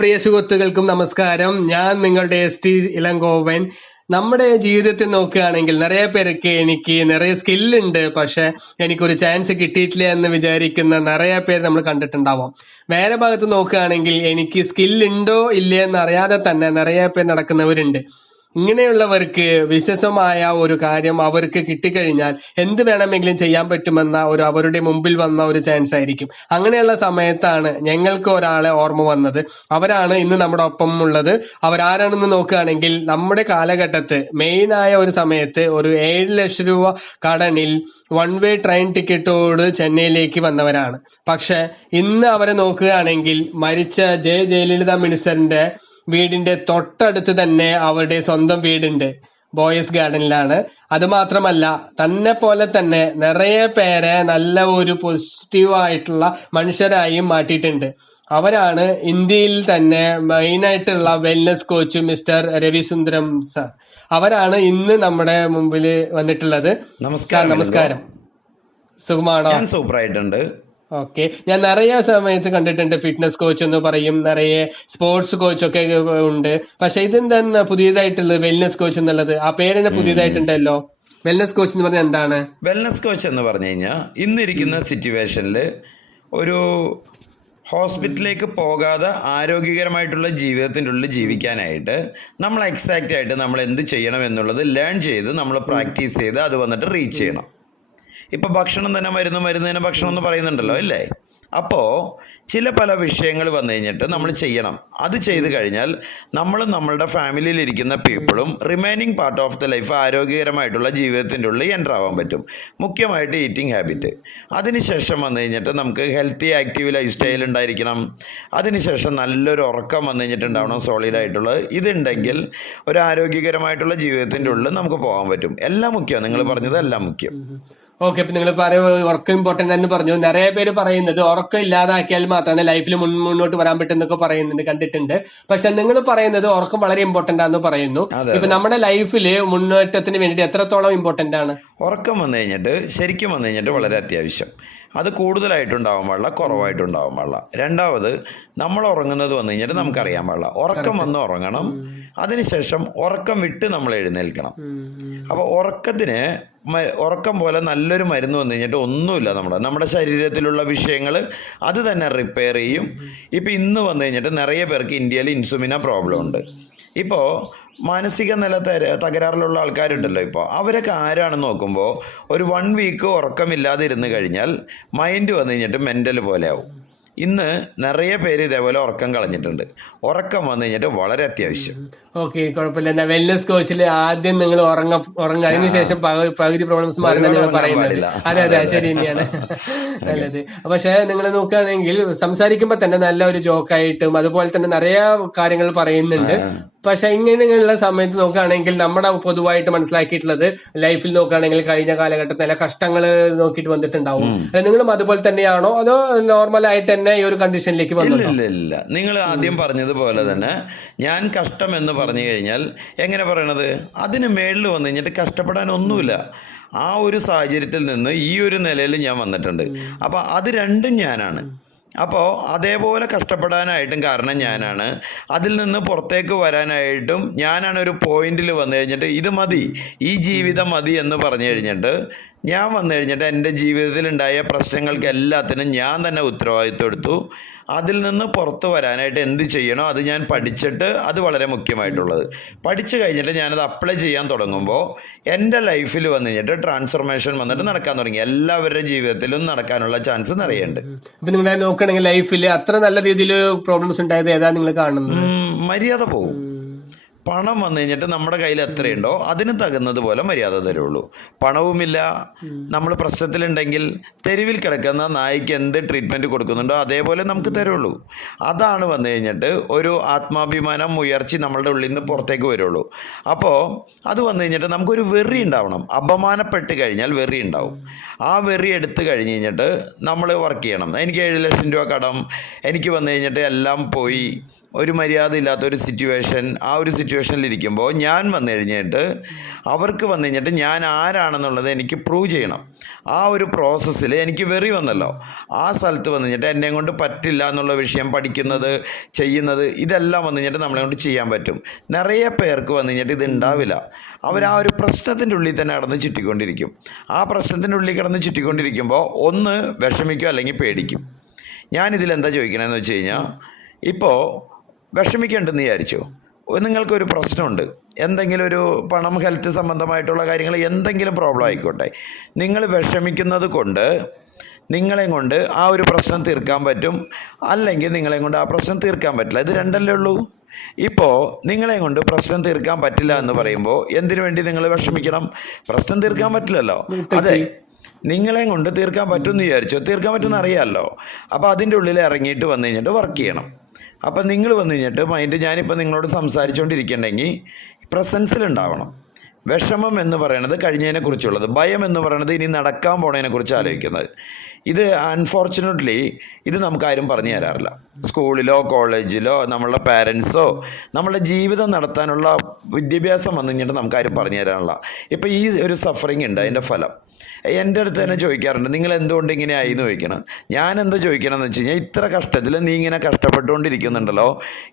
പ്രിയ സുഹൃത്തുക്കൾക്കും നമസ്കാരം. ഞാൻ നിങ്ങളുടെ ST ഇളങ്കോവൻ. നമ്മുടെ ജീവിതത്തിൽ നോക്കുകയാണെങ്കിൽ നിറയെ പേർക്ക് എനിക്ക് നിറയെ സ്കില്ലുണ്ട്, പക്ഷെ എനിക്കൊരു ചാൻസ് കിട്ടിയിട്ടില്ല എന്ന് വിചാരിക്കുന്ന നിറയെ പേര് നമ്മൾ കണ്ടിട്ടുണ്ടാവാം. വേറെ ഭാഗത്ത് നോക്കുകയാണെങ്കിൽ എനിക്ക് സ്കില്ലുണ്ടോ ഇല്ലേ എന്ന് അറിയാതെ തന്നെ നിറയെ പേര് നടക്കുന്നവരുണ്ട്. ഇങ്ങനെയുള്ളവർക്ക് വിശേഷമായ ഒരു കാര്യം അവർക്ക് കിട്ടിക്കഴിഞ്ഞാൽ എന്ത് വേണമെങ്കിലും ചെയ്യാൻ പറ്റുമെന്ന ഒരു അവരുടെ മുമ്പിൽ വന്ന ഒരു ചാൻസ് ആയിരിക്കും. അങ്ങനെയുള്ള സമയത്താണ് ഞങ്ങൾക്ക് ഒരാളെ ഓർമ്മ വന്നത്. അവരാണ് ഇന്ന് നമ്മുടെ ഒപ്പം ഉള്ളത്. അവരാരാണെന്ന് നോക്കുകയാണെങ്കിൽ നമ്മുടെ കാലഘട്ടത്ത് മെയിനായ ഒരു സമയത്ത് ഒരു 7 ലക്ഷം രൂപ കടനിൽ വൺ വേ ട്രെയിൻ ടിക്കറ്റോട് ചെന്നൈയിലേക്ക് വന്നവരാണ്. പക്ഷെ ഇന്ന് അവരെ നോക്കുകയാണെങ്കിൽ മരിച്ച ജയലളിത മിനിസ്റ്ററിന്റെ വീടിന്റെ തൊട്ടടുത്ത് തന്നെ അവരുടെ സ്വന്തം വീടുണ്ട്, ബോയ്സ് ഗാർഡനിലാണ്. അത് മാത്രമല്ല തന്നെ പോലെ തന്നെ നിറയെ പേരെ നല്ല ഒരു പോസിറ്റീവ് ആയിട്ടുള്ള മനുഷ്യരായും മാറ്റിയിട്ടുണ്ട്. അവരാണ് ഇന്ത്യയിൽ തന്നെ മെയിനായിട്ടുള്ള വെൽനസ് കോച്ച് മിസ്റ്റർ രവിസുന്ദരം സർ. അവരാണ് ഇന്ന് നമ്മുടെ മുമ്പിൽ വന്നിട്ടുള്ളത്. നമസ്കാരം. സുഖമാണോ? സൂപ്പറായിട്ടുണ്ട്. ഓക്കെ. ഞാൻ നിറയെ സമയത്ത് കണ്ടിട്ടുണ്ട് ഫിറ്റ്നസ് കോച്ച് എന്ന് പറയും, നിറയെ സ്പോർട്സ് കോച്ച് ഒക്കെ ഉണ്ട്. പക്ഷെ ഇതെന്താണ് പുതിയതായിട്ടുള്ളത് വെൽനസ് കോച്ച് എന്നുള്ളത്? ആ പേരിന് പുതിയതായിട്ടുണ്ടല്ലോ. വെൽനസ് കോച്ച് എന്ന് പറഞ്ഞാൽ എന്താണ്? വെൽനസ് കോച്ച് എന്ന് പറഞ്ഞു കഴിഞ്ഞാൽ ഇന്നിരിക്കുന്ന സിറ്റുവേഷനിൽ ഒരു ഹോസ്പിറ്റലിലേക്ക് പോകാതെ ആരോഗ്യകരമായിട്ടുള്ള ജീവിതത്തിൻ്റെ ഉള്ളിൽ ജീവിക്കാനായിട്ട് നമ്മൾ എക്സാക്റ്റ് ആയിട്ട് നമ്മൾ എന്ത് ചെയ്യണം എന്നുള്ളത് ലേൺ ചെയ്ത് നമ്മൾ പ്രാക്ടീസ് ചെയ്ത് അത് വന്നിട്ട് റീച്ച് ചെയ്യണം. ഇപ്പോൾ ഭക്ഷണം തന്നെ മരുന്നിന് ഭക്ഷണം എന്ന് പറയുന്നുണ്ടല്ലോ അല്ലേ? അപ്പോൾ പല വിഷയങ്ങൾ വന്നു കഴിഞ്ഞിട്ട് നമ്മൾ ചെയ്യണം. അത് ചെയ്ത് കഴിഞ്ഞാൽ നമ്മളുടെ ഫാമിലിയിലിരിക്കുന്ന പീപ്പിളും remaining part of the life ആരോഗ്യകരമായിട്ടുള്ള ജീവിതത്തിൻ്റെ ഉള്ളിൽ എൻ്റർ ആവാൻ പറ്റും. മുഖ്യമായിട്ട് ഈറ്റിംഗ് ഹാബിറ്റ്. അതിനുശേഷം വന്നു കഴിഞ്ഞിട്ട് നമുക്ക് ഹെൽത്തി ആക്റ്റീവ് ലൈഫ് സ്റ്റൈൽ ഉണ്ടായിരിക്കണം. അതിനുശേഷം നല്ലൊരു ഉറക്കം വന്നു കഴിഞ്ഞിട്ടുണ്ടാവണം, സോളിഡായിട്ടുള്ളത്. ഇതുണ്ടെങ്കിൽ ഒരു ആരോഗ്യകരമായിട്ടുള്ള ജീവിതത്തിൻ്റെ ഉള്ളിൽ നമുക്ക് പോകാൻ പറ്റും. എല്ലാം മുഖ്യം, നിങ്ങൾ പറഞ്ഞത് എല്ലാം മുഖ്യം. ഓക്കെ. അപ്പൊ നിങ്ങൾ ഉറക്കം ഇമ്പോർട്ടന്റ് എന്ന് പറഞ്ഞു. നിറയെ പേര് പറയുന്നത് ഉറക്കം ഇല്ലാതാക്കിയാൽ മാത്രമാണ് ലൈഫിൽ മുന്നോട്ട് വരാൻ പറ്റുന്നൊക്കെ പറയുന്നുണ്ട്, കണ്ടിട്ടുണ്ട്. പക്ഷെ നിങ്ങൾ പറയുന്നത് ഉറക്കം വളരെ ഇമ്പോർട്ടന്റ് ആണെന്ന് പറയുന്നു. ഇപ്പൊ നമ്മുടെ ലൈഫില് മുന്നേറ്റത്തിന് വേണ്ടിയിട്ട് എത്രത്തോളം ഇമ്പോർട്ടന്റ് ആണ് ഉറക്കം? വന്നു കഴിഞ്ഞിട്ട് ശരിക്കും വന്നു കഴിഞ്ഞിട്ട് വളരെ അത്യാവശ്യം. അത് കൂടുതലായിട്ടുണ്ടാവാൻ പാടില്ല, കുറവായിട്ടുണ്ടാവാൻ പാടില്ല. രണ്ടാമത് നമ്മൾ ഉറങ്ങുന്നത് വന്നു കഴിഞ്ഞിട്ട് നമുക്കറിയാൻ പാടില്ല. ഉറക്കം വന്ന് ഉറങ്ങണം. അതിനുശേഷം ഉറക്കം വിട്ട് നമ്മൾ എഴുന്നേൽക്കണം. അപ്പോൾ ഉറക്കം പോലെ നല്ലൊരു മരുന്ന് വന്നു കഴിഞ്ഞിട്ട് ഒന്നുമില്ല. നമ്മുടെ ശരീരത്തിലുള്ള വിഷയങ്ങൾ അത് തന്നെ റിപ്പയർ ചെയ്യും. ഇപ്പോൾ ഇന്ന് വന്നു കഴിഞ്ഞിട്ട് നിറയെ പേർക്ക് ഇന്ത്യയിൽ ഇൻസുലിന പ്രോബ്ലം ഉണ്ട്. ഇപ്പോൾ മാനസിക നില തകരാറിലുള്ള ആൾക്കാരുണ്ടല്ലോ. ഇപ്പോൾ അവരൊക്കെ ആരാണെന്ന് നോക്കുമ്പോൾ ഒരു 1 വീക്ക് ഉറക്കമില്ലാതെ ഇരുന്ന് കഴിഞ്ഞാൽ മൈൻഡ് വന്നു കഴിഞ്ഞിട്ട് മെൻ്റൽ പോലെ ആവും. ഇന്ന് നിറയെ പേര് ഇതേപോലെ ഉറക്കം കളഞ്ഞിട്ടുണ്ട്. ഉറക്കം വന്നു കഴിഞ്ഞിട്ട് വളരെ അത്യാവശ്യം. ഓക്കെ, കുഴപ്പമില്ല. വെൽനസ് കോച്ചിൽ ആദ്യം നിങ്ങൾ ഉറങ്ങുക, അതിനുശേഷം പകുതി പ്രോബ്ലംസ് മാറുന്ന നിങ്ങൾ പറയുന്നത്. അതെ, ശരി തന്നെയാണ്. നല്ലത്. പക്ഷെ നിങ്ങൾ നോക്കുകയാണെങ്കിൽ സംസാരിക്കുമ്പോൾ തന്നെ നല്ല ഒരു ജോക്കായിട്ടും അതുപോലെ തന്നെ നിറയെ കാര്യങ്ങൾ പറയുന്നുണ്ട്. പക്ഷെ ഇങ്ങനെയുള്ള സമയത്ത് നോക്കുകയാണെങ്കിൽ നമ്മുടെ പൊതുവായിട്ട് മനസ്സിലാക്കിയിട്ടുള്ളത് ലൈഫിൽ നോക്കുകയാണെങ്കിൽ കഴിഞ്ഞ കാലഘട്ടത്തിൽ നല്ല കഷ്ടങ്ങൾ നോക്കിയിട്ട് വന്നിട്ടുണ്ടാവും. നിങ്ങളും അതുപോലെ തന്നെയാണോ അതോ നോർമൽ ആയിട്ട് തന്നെ ഈ ഒരു കണ്ടീഷനിലേക്ക് വന്നു? ഇല്ല. നിങ്ങൾ ആദ്യം പറഞ്ഞതുപോലെ തന്നെ ഞാൻ കഷ്ടം എന്ന് പറഞ്ഞു കഴിഞ്ഞാൽ എങ്ങനെ പറയണത്, അതിന് മേളിൽ വന്നു കഴിഞ്ഞിട്ട് കഷ്ടപ്പെടാൻ ഒന്നുമില്ല. ആ ഒരു സാഹചര്യത്തിൽ നിന്ന് ഈ ഒരു നിലയിൽ ഞാൻ വന്നിട്ടുണ്ട്. അപ്പോൾ അത് രണ്ടും ഞാനാണ്. അപ്പോൾ അതേപോലെ കഷ്ടപ്പെടാനായിട്ടും കാരണം ഞാനാണ്. അതിൽ നിന്ന് പുറത്തേക്ക് വരാനായിട്ടും ഞാനാണ്. ഒരു പോയിന്റിൽ വന്നു കഴിഞ്ഞിട്ട് ഇത് മതി, ഈ ജീവിതം മതി എന്ന് പറഞ്ഞു കഴിഞ്ഞിട്ട് ഞാൻ വന്നു കഴിഞ്ഞിട്ട് എൻ്റെ ജീവിതത്തിലുണ്ടായ പ്രശ്നങ്ങൾക്ക് എല്ലാത്തിനും ഞാൻ തന്നെ ഉത്തരവാദിത്വം എടുത്തു. അതിൽ നിന്ന് പുറത്ത് വരാനായിട്ട് എന്ത് ചെയ്യണോ അത് ഞാൻ പഠിച്ചിട്ട്, അത് വളരെ മുഖ്യമായിട്ടുള്ളത് പഠിച്ചു കഴിഞ്ഞിട്ട് ഞാനത് അപ്ലൈ ചെയ്യാൻ തുടങ്ങുമ്പോൾ എൻ്റെ ലൈഫിൽ വന്നു കഴിഞ്ഞിട്ട് ട്രാൻസ്ഫോർമേഷൻ വന്നിട്ട് നടക്കാൻ തുടങ്ങി. എല്ലാവരുടെ ജീവിതത്തിലും നടക്കാനുള്ള ചാൻസ് നിറയുണ്ട്. ഇപ്പം നിങ്ങൾ നോക്കുകയാണെങ്കിൽ ലൈഫിൽ അത്ര നല്ല രീതിയിൽ പ്രോബ്ലംസ് ഉണ്ടായത് ഏതാ നിങ്ങൾ കാണുന്നത്? മര്യാദ പോകും. പണം വന്നു കഴിഞ്ഞിട്ട് നമ്മുടെ കയ്യിൽ എത്രയുണ്ടോ അതിന് തകുന്നത് പോലെ മര്യാദ തരുള്ളൂ. പണവുമില്ല, നമ്മൾ പ്രശ്നത്തിലുണ്ടെങ്കിൽ തെരുവിൽ കിടക്കുന്ന നായ്ക്ക് എന്ത് ട്രീറ്റ്മെൻറ്റ് കൊടുക്കുന്നുണ്ടോ അതേപോലെ നമുക്ക് തരുള്ളൂ. അതാണ് വന്നു കഴിഞ്ഞിട്ട് ഒരു ആത്മാഭിമാനം, ഉയർച്ച നമ്മളുടെ ഉള്ളിൽ നിന്ന് പുറത്തേക്ക് വരുള്ളൂ. അപ്പോൾ അത് വന്നു കഴിഞ്ഞിട്ട് നമുക്കൊരു വെറി ഉണ്ടാവണം. അപമാനപ്പെട്ട് കഴിഞ്ഞാൽ വെറി ഉണ്ടാവും. ആ വെറി എടുത്ത് കഴിഞ്ഞ് കഴിഞ്ഞിട്ട് നമ്മൾ വർക്ക് ചെയ്യണം. എനിക്ക് 7 ലക്ഷം രൂപ കടം, എനിക്ക് വന്നു കഴിഞ്ഞിട്ട് എല്ലാം പോയി, ഒരു മര്യാദ ഇല്ലാത്ത ഒരു സിറ്റുവേഷൻ, ആ ഒരു സിറ്റുവേഷനിലിരിക്കുമ്പോൾ ഞാൻ വന്നു കഴിഞ്ഞിട്ട് അവർക്ക് വന്നു കഴിഞ്ഞിട്ട് ഞാൻ ആരാണെന്നുള്ളത് എനിക്ക് പ്രൂവ് ചെയ്യണം. ആ ഒരു പ്രോസസ്സിൽ എനിക്ക് വെറി വന്നല്ലോ. ആ സ്ഥലത്ത് വന്നു കഴിഞ്ഞിട്ട് എന്നെ കൊണ്ട് പറ്റില്ല എന്നുള്ള വിഷയം പഠിക്കുന്നത്, ചെയ്യുന്നത്, ഇതെല്ലാം വന്നു കഴിഞ്ഞിട്ട് നമ്മളെ കൊണ്ട് ചെയ്യാൻ പറ്റും. നിറയെ പേർക്ക് വന്നു കഴിഞ്ഞിട്ട് ഇത് ഉണ്ടാവില്ല. അവർ ആ ഒരു പ്രശ്നത്തിൻ്റെ ഉള്ളിൽ തന്നെ കടന്ന് ചുറ്റിക്കൊണ്ടിരിക്കും. ആ പ്രശ്നത്തിൻ്റെ ഉള്ളിൽ കിടന്ന് ചുറ്റിക്കൊണ്ടിരിക്കുമ്പോൾ ഒന്ന് വിഷമിക്കും, അല്ലെങ്കിൽ പേടിക്കും. ഞാനിതിലെന്താ ചോദിക്കണമെന്ന് വെച്ച് കഴിഞ്ഞാൽ, ഇപ്പോൾ വിഷമിക്കേണ്ടെന്ന് വിചാരിച്ചു, നിങ്ങൾക്കൊരു പ്രശ്നമുണ്ട്, എന്തെങ്കിലും ഒരു പണം, ഹെൽത്ത് സംബന്ധമായിട്ടുള്ള കാര്യങ്ങൾ, എന്തെങ്കിലും പ്രോബ്ലം ആയിക്കോട്ടെ, നിങ്ങൾ വിഷമിക്കുന്നത് കൊണ്ട് നിങ്ങളെയും കൊണ്ട് ആ ഒരു പ്രശ്നം തീർക്കാൻ പറ്റും, അല്ലെങ്കിൽ നിങ്ങളെയും കൊണ്ട് ആ പ്രശ്നം തീർക്കാൻ പറ്റില്ല. ഇത് രണ്ടല്ലേ ഉള്ളൂ. ഇപ്പോൾ നിങ്ങളെയും കൊണ്ട് പ്രശ്നം തീർക്കാൻ പറ്റില്ല എന്ന് പറയുമ്പോൾ എന്തിനു വേണ്ടി നിങ്ങൾ വിഷമിക്കണം? പ്രശ്നം തീർക്കാൻ പറ്റില്ലല്ലോ. അതെ, നിങ്ങളെയും കൊണ്ട് തീർക്കാൻ പറ്റുമെന്ന് വിചാരിച്ചോ, തീർക്കാൻ പറ്റുമെന്ന് അറിയാമല്ലോ. അപ്പോൾ അതിൻ്റെ ഉള്ളിൽ ഇറങ്ങിയിട്ട് വന്നു കഴിഞ്ഞിട്ട് വർക്ക് ചെയ്യണം. അപ്പം നിങ്ങൾ വന്നു കഴിഞ്ഞിട്ട് മൈൻഡ്, ഞാനിപ്പോൾ നിങ്ങളോട് സംസാരിച്ചുകൊണ്ടിരിക്കണമെങ്കിൽ പ്രസൻസിലുണ്ടാവണം. വിഷമം എന്ന് പറയുന്നത് കഴിഞ്ഞതിനെ കുറിച്ചുള്ളത്, ഭയം എന്ന് പറയുന്നത് ഇനി നടക്കാൻ പോണതിനെ കുറിച്ച് ആലോചിക്കുന്നത്. ഇത് അൺഫോർച്ചുനേറ്റ്ലി ഇത് നമുക്കാരും പറഞ്ഞു തരാറില്ല. സ്കൂളിലോ കോളേജിലോ നമ്മളുടെ പാരൻസോ നമ്മളുടെ ജീവിതം നടത്താനുള്ള വിദ്യാഭ്യാസം വന്നു കഴിഞ്ഞിട്ട് നമുക്കാരും പറഞ്ഞു തരാനുള്ള. ഇപ്പോൾ ഈ ഒരു സഫറിങ് ഉണ്ട്, അതിൻ്റെ ഫലം എൻ്റെ അടുത്ത് തന്നെ ചോദിക്കാറുണ്ട്, നിങ്ങൾ എന്തുകൊണ്ട് ഇങ്ങനെ ആയി എന്ന് ചോദിക്കണം. ഞാൻ എന്താ ചോദിക്കണമെന്ന് വെച്ച് കഴിഞ്ഞാൽ, ഇത്ര കഷ്ടത്തിൽ നീ ഇങ്ങനെ കഷ്ടപ്പെട്ടുകൊണ്ടിരിക്കുന്നുണ്ടല്ലോ,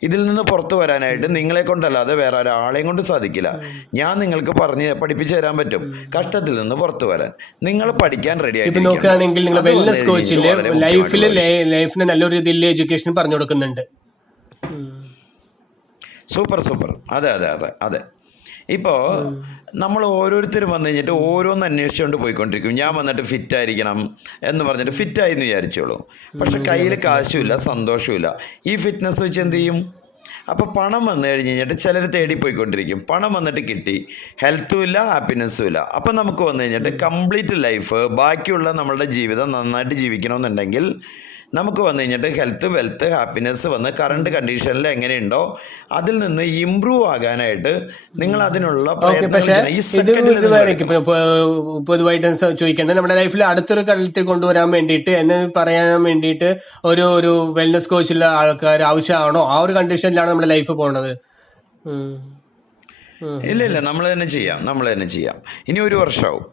ഇതിൽ നിന്ന് പുറത്തു വരാനായിട്ട് നിങ്ങളെ കൊണ്ടല്ലാതെ വേറെ ഒരാളെയും കൊണ്ട് സാധിക്കില്ല. ഞാൻ നിങ്ങൾക്ക് പഠിപ്പിച്ചു തരാൻ പറ്റും കഷ്ടത്തിൽ നിന്ന് പുറത്തു വരാൻ. നിങ്ങൾ പഠിക്കാൻ റെഡി ആയിട്ട് നോക്കുകയാണെങ്കിൽ നിങ്ങൾ വെൽനസ് കോച്ചില് ലൈഫിന് നല്ലൊരു രീതിയിൽ എഡ്യൂക്കേഷൻ പറഞ്ഞു കൊടുക്കുന്നുണ്ട്. Super super. അതെ അതെ അതെ അതെ. ഇപ്പോൾ നമ്മൾ ഓരോരുത്തരും വന്നു കഴിഞ്ഞിട്ട് ഓരോന്ന് അന്വേഷിച്ചുകൊണ്ട് പോയിക്കൊണ്ടിരിക്കും. ഞാൻ വന്നിട്ട് ഫിറ്റായിരിക്കണം എന്ന് പറഞ്ഞിട്ട് ഫിറ്റായി എന്ന് വിചാരിച്ചോളൂ, പക്ഷെ കയ്യിൽ കാശുമില്ല, സന്തോഷമില്ല. ഈ ഫിറ്റ്നസ് വെച്ച് എന്ത് ചെയ്യും? അപ്പോൾ പണം വന്നു കഴിഞ്ഞ് കഴിഞ്ഞിട്ട് ചിലർ തേടിപ്പോയിക്കൊണ്ടിരിക്കും. പണം വന്നിട്ട് കിട്ടി, ഹെൽത്തും ഇല്ല, ഹാപ്പിനെസ്സും ഇല്ല. അപ്പം നമുക്ക് വന്നു കഴിഞ്ഞിട്ട് കംപ്ലീറ്റ് ലൈഫ്, ബാക്കിയുള്ള നമ്മളുടെ ജീവിതം നന്നായിട്ട് ജീവിക്കണമെന്നുണ്ടെങ്കിൽ നമുക്ക് വന്നു കഴിഞ്ഞിട്ട് ഹെൽത്ത്, വെൽത്ത്, ഹാപ്പിനെസ് വന്ന് കറണ്ട് കണ്ടീഷനിൽ എങ്ങനെയുണ്ടോ അതിൽ നിന്ന് ഇമ്പ്രൂവ് ആകാനായിട്ട് നിങ്ങൾ അതിനുള്ള പൊതുവായിട്ട് ചോദിക്കേണ്ടത്, നമ്മുടെ ലൈഫിൽ അടുത്തൊരു കളത്തിൽ കൊണ്ടുവരാൻ വേണ്ടിയിട്ട് എന്ന് പറയാൻ വേണ്ടിയിട്ട് ഒരു വെൽനസ് കോച്ചുള്ള ആൾക്കാർ ആവശ്യമാണോ? ആ ഒരു കണ്ടീഷനിലാണ് നമ്മുടെ ലൈഫ് പോണത്. ഇല്ല, നമ്മൾ തന്നെ ചെയ്യാം. ഇനി 1 വർഷമാവും.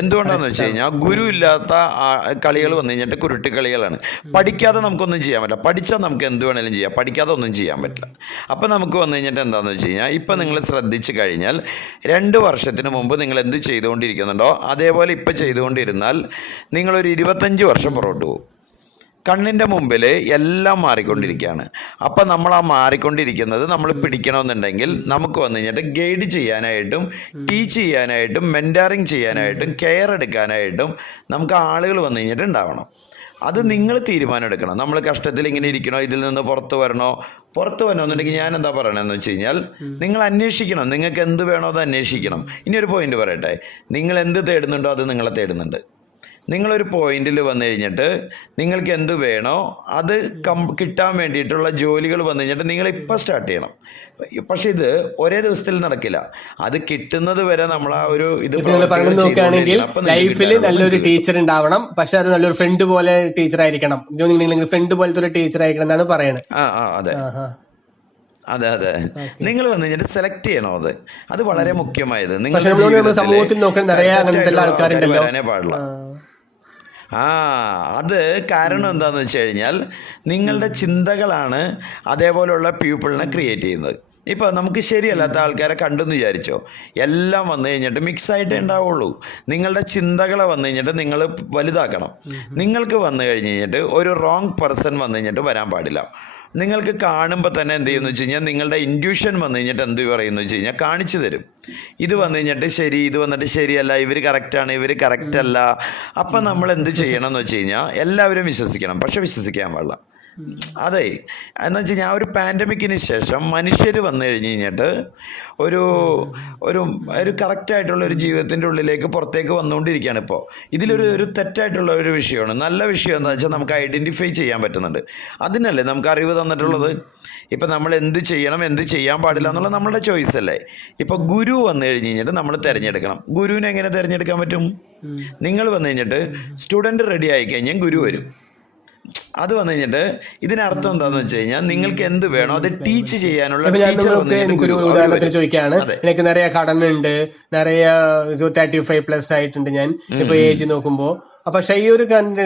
എന്തുകൊണ്ടാന്ന് വെച്ച് കഴിഞ്ഞാൽ, ഗുരു ഇല്ലാത്ത കളികൾ വന്നു കഴിഞ്ഞിട്ട് കുരുട്ട് കളികളാണ്. പഠിക്കാതെ നമുക്കൊന്നും ചെയ്യാൻ പറ്റില്ല. പഠിച്ചാൽ നമുക്ക് എന്ത് വേണേലും ചെയ്യാം, പഠിക്കാതെ ഒന്നും ചെയ്യാൻ പറ്റില്ല. അപ്പം നമുക്ക് വന്നു കഴിഞ്ഞിട്ട് എന്താണെന്ന് വെച്ച് കഴിഞ്ഞാൽ, ഇപ്പം നിങ്ങൾ ശ്രദ്ധിച്ചു കഴിഞ്ഞാൽ 2 വർഷത്തിന് മുമ്പ് നിങ്ങൾ എന്ത് ചെയ്തുകൊണ്ടിരിക്കുന്നുണ്ടോ അതേപോലെ ഇപ്പം ചെയ്തുകൊണ്ടിരുന്നാൽ നിങ്ങളൊരു 25 വർഷം പുറകോട്ട് പോകും. കണ്ണിൻ്റെ മുമ്പിൽ എല്ലാം മാറിക്കൊണ്ടിരിക്കുകയാണ്. അപ്പം നമ്മൾ ആ മാറിക്കൊണ്ടിരിക്കുന്നത് നമ്മൾ പിടിക്കണമെന്നുണ്ടെങ്കിൽ നമുക്ക് വന്നു കഴിഞ്ഞിട്ട് ഗൈഡ് ചെയ്യാനായിട്ടും ടീച്ച് ചെയ്യാനായിട്ടും മെൻറ്റാറിങ് ചെയ്യാനായിട്ടും കെയർ എടുക്കാനായിട്ടും നമുക്ക് ആളുകൾ വന്നു കഴിഞ്ഞിട്ട് ഉണ്ടാവണം. അത് നിങ്ങൾ തീരുമാനം എടുക്കണം. നമ്മൾ കഷ്ടത്തിൽ ഇങ്ങനെ ഇരിക്കണോ, ഇതിൽ നിന്ന് പുറത്ത് വരണമെന്നുണ്ടെങ്കിൽ ഞാൻ എന്താ പറയണമെന്ന് വെച്ച് കഴിഞ്ഞാൽ, നിങ്ങൾ അന്വേഷിക്കണം. നിങ്ങൾക്ക് എന്ത് വേണോ അത് അന്വേഷിക്കണം. ഇനി ഒരു പോയിന്റ് പറയട്ടെ, നിങ്ങൾ എന്ത് തേടുന്നുണ്ടോ അത് നിങ്ങളെ തേടുന്നുണ്ട്. നിങ്ങളൊരു പോയിന്റിൽ വന്നു കഴിഞ്ഞിട്ട് നിങ്ങൾക്ക് എന്ത് വേണോ അത് കിട്ടാൻ വേണ്ടിയിട്ടുള്ള ജോലികൾ വന്നു കഴിഞ്ഞിട്ട് നിങ്ങൾ ഇപ്പം സ്റ്റാർട്ട് ചെയ്യണം. പക്ഷെ ഇത് ഒരേ ദിവസത്തിൽ നടക്കില്ല. അത് കിട്ടുന്നത് വരെ നമ്മൾ ആ ഒരു ഇത് നോക്കുകയാണെങ്കിൽ ലൈഫിൽ നല്ലൊരു ടീച്ചർ ഉണ്ടാവണം, പക്ഷെ അത് നല്ലൊരു ഫ്രണ്ട് പോലെ ടീച്ചർ ആയിരിക്കണം. ഫ്രണ്ട് പോലത്തെ ഒരു ടീച്ചർ ആയിരിക്കണം എന്നാണ് പറയുന്നത്. അതെ അതെ അതെ. നിങ്ങൾ വന്നു കഴിഞ്ഞിട്ട് സെലക്ട് ചെയ്യണോ അത് വളരെ മുഖ്യമായത്. നിങ്ങൾ സമൂഹത്തിൽ നോക്കാൻ വരാനേ പാടില്ല. അത് കാരണം എന്താണെന്ന് വെച്ച് കഴിഞ്ഞാൽ, നിങ്ങളുടെ ചിന്തകളാണ് അതേപോലെയുള്ള പീപ്പിളിനെ ക്രിയേറ്റ് ചെയ്യുന്നത്. ഇപ്പോൾ നമുക്ക് ശരിയല്ലാത്ത ആൾക്കാരെ കണ്ടെന്ന് വിചാരിച്ചോ, എല്ലാം വന്നു കഴിഞ്ഞിട്ട് മിക്സായിട്ടേ ഉണ്ടാവുള്ളൂ. നിങ്ങളുടെ ചിന്തകളെ വന്നു കഴിഞ്ഞിട്ട് നിങ്ങൾ വലുതാക്കണം. നിങ്ങൾക്ക് വന്നു കഴിഞ്ഞ് കഴിഞ്ഞിട്ട് ഒരു റോങ് പേഴ്സൺ വന്നു കഴിഞ്ഞിട്ട് വരാൻ പാടില്ല. നിങ്ങൾക്ക് കാണുമ്പോൾ തന്നെ എന്ത് ചെയ്യുമെന്ന് വെച്ച് കഴിഞ്ഞാൽ, നിങ്ങളുടെ ഇൻഡ്യൂഷൻ വന്നു കഴിഞ്ഞിട്ട് എന്ത് പറയുമെന്ന് വെച്ച് കഴിഞ്ഞാൽ കാണിച്ചു തരും. ഇത് വന്നു കഴിഞ്ഞിട്ട് ശരി, ഇത് വന്നിട്ട് ശരിയല്ല, ഇവർ കറക്റ്റാണ്, ഇവർ കറക്റ്റ് അല്ല. അപ്പം നമ്മൾ എന്ത് ചെയ്യണം എന്ന് വെച്ച് കഴിഞ്ഞാൽ, എല്ലാവരും വിശ്വസിക്കണം, പക്ഷെ വിശ്വസിക്കാൻ പാടില്ല. അതെ, എന്ന് വെച്ച് കഴിഞ്ഞാൽ ഒരു പാൻഡമിക്കിന് ശേഷം മനുഷ്യർ വന്നു കഴിഞ്ഞ് കഴിഞ്ഞിട്ട് ഒരു ഒരു ഒരു കറക്റ്റായിട്ടുള്ള ഒരു ജീവിതത്തിൻ്റെ ഉള്ളിലേക്ക് പുറത്തേക്ക് വന്നുകൊണ്ടിരിക്കുകയാണ്. ഇപ്പോൾ ഇതിലൊരു തെറ്റായിട്ടുള്ള ഒരു വിഷയമാണ്. നല്ല വിഷയം എന്താണെന്ന് വെച്ചാൽ നമുക്ക് ഐഡൻറ്റിഫൈ ചെയ്യാൻ പറ്റുന്നുണ്ട്. അതിനല്ലേ നമുക്ക് അറിവ് തന്നിട്ടുള്ളത്. ഇപ്പം നമ്മൾ എന്ത് ചെയ്യണം, എന്ത് ചെയ്യാൻ പാടില്ല എന്നുള്ള നമ്മളുടെ ചോയ്സ് അല്ലേ. ഇപ്പോൾ ഗുരു വന്നു കഴിഞ്ഞ് കഴിഞ്ഞിട്ട് നമ്മൾ തിരഞ്ഞെടുക്കണം. ഗുരുവിനെ എങ്ങനെ തിരഞ്ഞെടുക്കാൻ പറ്റും? നിങ്ങൾ വന്നു കഴിഞ്ഞിട്ട് സ്റ്റുഡൻറ്റ് റെഡി ആയി കഴിഞ്ഞാൽ ഗുരു വരും. അത് വന്നു കഴിഞ്ഞിട്ട് ഇതിനർത്ഥം എന്താണെന്ന് വെച്ച് കഴിഞ്ഞാൽ നിങ്ങൾക്ക് എന്ത് വേണോ അത് ടീച്ച് ചെയ്യാനുള്ള ഇപ്പൊ ഞാൻ ടീച്ചർ വന്നു നിങ്ങൾക്ക് കഴിഞ്ഞിട്ട് എനിക്കൊരു ഗുരു അവർ ഉദാഹരണത്തിന് വരും. ചോദിക്കുകയാണ്, അതെ. എനിക്ക് നിറയെ കടനുണ്ട്, നിറയെ 35+ ആയിട്ടുണ്ട് ഞാൻ ഇപ്പൊ ഏജ് നോക്കുമ്പോ. പക്ഷെ ഈ ഒരു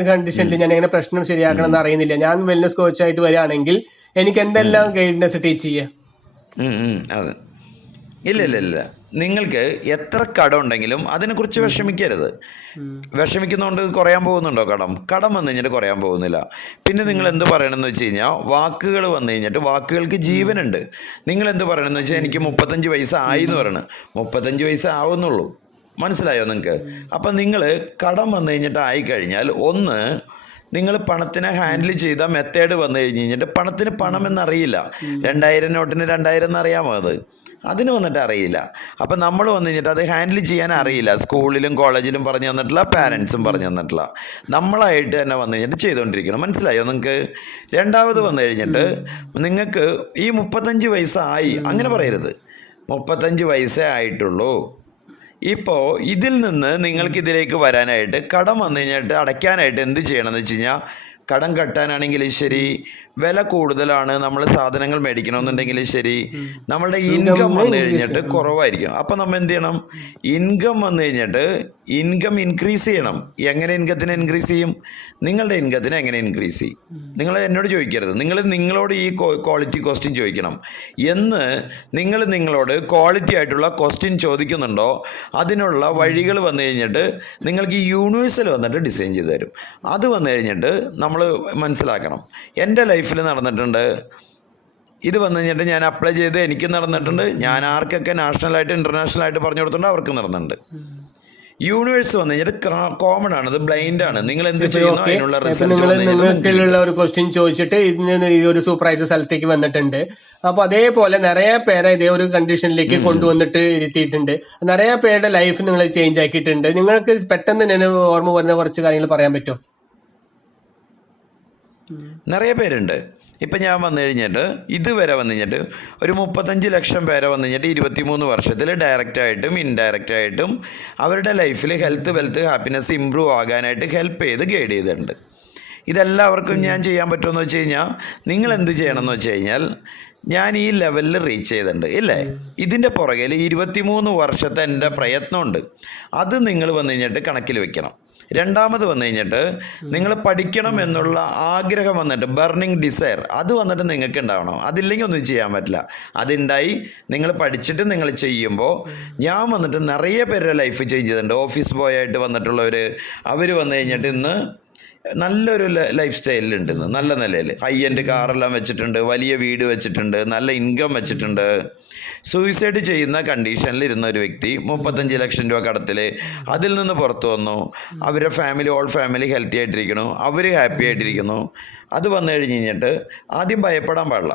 കണ്ടീഷനിൽ ഞാൻ എങ്ങനെ പ്രശ്നം ശരിയാക്കണം എന്ന് അറിയുന്നില്ല. ഞാൻ വെൽനസ് കോച്ചായിട്ട് വരികയാണെങ്കിൽ എനിക്ക് എന്തെല്ലാം ഗൈഡൻസ് ടീച്ച് ചെയ്യാം? അതെ. ഇല്ല നിങ്ങൾക്ക് എത്ര കടം ഉണ്ടെങ്കിലും അതിനെക്കുറിച്ച് വിഷമിക്കരുത്. വിഷമിക്കുന്നതുകൊണ്ട് കുറയാൻ പോകുന്നുണ്ടോ കടം വന്നു കഴിഞ്ഞിട്ട് കുറയാൻ പോകുന്നില്ല. പിന്നെ നിങ്ങൾ എന്ത് പറയണമെന്ന് വെച്ച് കഴിഞ്ഞാൽ വാക്കുകൾ വന്നു കഴിഞ്ഞിട്ട് വാക്കുകൾക്ക് ജീവനുണ്ട്. നിങ്ങൾ എന്ത് പറയണമെന്ന് വെച്ചാൽ എനിക്ക് 35 വയസ്സായി എന്ന് പറയണം. 35 വയസ്സാവുന്നുള്ളൂ. മനസ്സിലായോ നിങ്ങൾക്ക്? അപ്പം നിങ്ങൾ കടം വന്നു കഴിഞ്ഞിട്ട് ആയിക്കഴിഞ്ഞാൽ ഒന്ന് നിങ്ങൾ പണത്തിനെ ഹാൻഡിൽ ചെയ്ത മെത്തേഡ് വന്നു കഴിഞ്ഞിട്ട് പണത്തിന് പണം എന്നറിയില്ല. 2000 നോട്ടിന് 2000 എന്നറിയാമോ? അതിന് വന്നിട്ട് അറിയില്ല. അപ്പം നമ്മൾ വന്നു കഴിഞ്ഞിട്ട് അത് ഹാൻഡിൽ ചെയ്യാൻ അറിയില്ല. സ്കൂളിലും കോളേജിലും പറഞ്ഞു തന്നിട്ടുള്ള പാരൻസും പറഞ്ഞു തന്നിട്ടുള്ള നമ്മളായിട്ട് തന്നെ വന്നു കഴിഞ്ഞിട്ട് ചെയ്തുകൊണ്ടിരിക്കണം. മനസ്സിലായോ നിങ്ങൾക്ക്? രണ്ടാമത് വന്നു കഴിഞ്ഞിട്ട് നിങ്ങൾക്ക് ഈ 35 വയസ്സായി അങ്ങനെ പറയരുത്. 35 വയസ്സേ ആയിട്ടുള്ളൂ. ഇപ്പോൾ ഇതിൽ നിന്ന് നിങ്ങൾക്ക് ഇതിലേക്ക് വരാനായിട്ട് കടം വന്നു കഴിഞ്ഞിട്ട് അടയ്ക്കാനായിട്ട് എന്ത് ചെയ്യണമെന്ന് വെച്ച് കഴിഞ്ഞാൽ, കടം കെട്ടാനാണെങ്കിലും ശരി, വില കൂടുതലാണ്, നമ്മൾ സാധനങ്ങൾ മേടിക്കണമെന്നുണ്ടെങ്കിൽ ശരി, നമ്മളുടെ ഇൻകം വന്നു കഴിഞ്ഞിട്ട് കുറവായിരിക്കും. അപ്പം നമ്മൾ എന്ത് ചെയ്യണം? ഇൻകം വന്നു കഴിഞ്ഞിട്ട് ഇൻകം ഇൻക്രീസ് ചെയ്യണം. എങ്ങനെ ഇൻകത്തിനെ ഇൻക്രീസ് ചെയ്യും? നിങ്ങളുടെ ഇൻകത്തിനെ എങ്ങനെ ഇൻക്രീസ് ചെയ്യും? നിങ്ങൾ എന്നോട് ചോദിക്കരുത്, നിങ്ങളോട് ഈ ക്വാളിറ്റി ക്വസ്റ്റ്യൻ ചോദിക്കണം. എന്ന് നിങ്ങളോട് ക്വാളിറ്റി ആയിട്ടുള്ള ക്വസ്റ്റ്യൻ ചോദിക്കുന്നുണ്ടോ അതിനുള്ള വഴികൾ വന്നു കഴിഞ്ഞിട്ട് നിങ്ങൾക്ക് ഈ യൂണിവേഴ്സിൽ വന്നിട്ട് ഡിസൈൻ ചെയ്ത് തരും. അത് വന്നു കഴിഞ്ഞിട്ട് നമ്മൾ മനസ്സിലാക്കണം. എൻ്റെ ലൈഫിൽ നടന്നിട്ടുണ്ട്. ഇത് വന്നു കഴിഞ്ഞിട്ട് ഞാൻ അപ്ലൈ ചെയ്ത് എനിക്ക് നടന്നിട്ടുണ്ട്. ഞാൻ ആർക്കൊക്കെ നാഷണലായിട്ട് ഇൻ്റർനാഷണലായിട്ട് പറഞ്ഞു കൊടുത്തിട്ടുണ്ടോ അവർക്ക് നടന്നിട്ടുണ്ട്. യൂണിവേഴ്സ് വന്നു കഴിഞ്ഞിട്ട് കോമൺ ആണ്, അത് ബ്ലൈൻഡ് ആണ്. നിങ്ങൾ എന്ത് ചെയ്യുന്നു അതിനുള്ള റിസൾട്ട്. നിങ്ങൾക്കുള്ള ഒരു ക്വസ്റ്റ്യൻ ചോദിച്ചിട്ട് ഇതിന് ഈ ഒരു സൂപ്പർവൈസർ സ്ഥലത്തേക്ക് വന്നിട്ടുണ്ട്. അപ്പൊ അതേപോലെ നിറയെ പേരെ ഇതേ ഒരു കണ്ടീഷനിലേക്ക് കൊണ്ടുവന്നിട്ട് ഇരുത്തിയിട്ടുണ്ട്. നിറയെ പേരുടെ ലൈഫ് നിങ്ങൾ ചേഞ്ച് ആക്കിയിട്ടുണ്ട്. നിങ്ങൾക്ക് പെട്ടെന്ന് തന്നെ ഓർമ്മ വരുന്ന കുറച്ച് കാര്യങ്ങൾ പറയാൻ പറ്റുമോ? നിറയെ പേരുണ്ട്. ഇപ്പം ഞാൻ വന്നു കഴിഞ്ഞിട്ട് ഇതുവരെ വന്നു കഴിഞ്ഞിട്ട് ഒരു 35 ലക്ഷം പേരെ വന്നു കഴിഞ്ഞിട്ട് 23 വർഷത്തിൽ ഡയറക്റ്റായിട്ടും ഇൻഡയറക്റ്റായിട്ടും അവരുടെ ലൈഫിൽ ഹെൽത്ത്, വെൽത്ത്, ഹാപ്പിനെസ് ഇമ്പ്രൂവ് ആകാനായിട്ട് ഹെൽപ്പ് ചെയ്ത് ഗൈഡ് ചെയ്തിട്ടുണ്ട്. ഇതെല്ലാവർക്കും ഞാൻ ചെയ്യാൻ പറ്റുമെന്ന് വെച്ച് കഴിഞ്ഞാൽ നിങ്ങൾ എന്ത് ചെയ്യണമെന്ന് വെച്ച് കഴിഞ്ഞാൽ, ഞാൻ ഈ ലെവലിൽ റീച്ച് ചെയ്തിട്ടുണ്ട് ഇല്ലേ? ഇതിൻ്റെ പുറകിൽ 23 വർഷത്തെ എൻ്റെ പ്രയത്നമുണ്ട്. അത് നിങ്ങൾ വന്നു കഴിഞ്ഞിട്ട് കണക്കിൽ വെക്കണം. രണ്ടാമത് വന്നു കഴിഞ്ഞിട്ട് നിങ്ങൾ പഠിക്കണം എന്നുള്ള ആഗ്രഹം വന്നിട്ട് ബർണിങ് ഡിസയർ അത് വന്നിട്ട് നിങ്ങൾക്ക് ഉണ്ടാവണം. അതില്ലെങ്കിൽ ഒന്നും ചെയ്യാൻ പറ്റില്ല. അതുണ്ടായി നിങ്ങൾ പഠിച്ചിട്ട് നിങ്ങൾ ചെയ്യുമ്പോൾ ഞാൻ വന്നിട്ട് നിറയെ പേരുടെ ലൈഫ് ചേഞ്ച് ചെയ്തിട്ടുണ്ട്. ഓഫീസ് ബോയ് ആയിട്ട് വന്നിട്ടുള്ളവർ അവർ വന്നു കഴിഞ്ഞിട്ട് ഇന്ന് നല്ലൊരു ലൈഫ് സ്റ്റൈലിലുണ്ട്. ഇന്ന് നല്ല നിലയിൽ ഹൈ എൻഡ് കാറെല്ലാം വെച്ചിട്ടുണ്ട്, വലിയ വീട് വെച്ചിട്ടുണ്ട്, നല്ല ഇൻകം വെച്ചിട്ടുണ്ട്. സൂയിസൈഡ് ചെയ്യുന്ന കണ്ടീഷനിൽ ഇരുന്ന ഒരു വ്യക്തി 35 ലക്ഷം രൂപ കടത്തിൽ അതിൽ നിന്ന് പുറത്തു വന്നു. അവരുടെ ഫാമിലി, ഓൾ ഫാമിലി ഹെൽത്തി ആയിട്ടിരിക്കുന്നു, അവർ ഹാപ്പി ആയിട്ടിരിക്കുന്നു. അത് വന്നു കഴിഞ്ഞിട്ട് ആദ്യം ഭയപ്പെടാൻ പാടില്ല.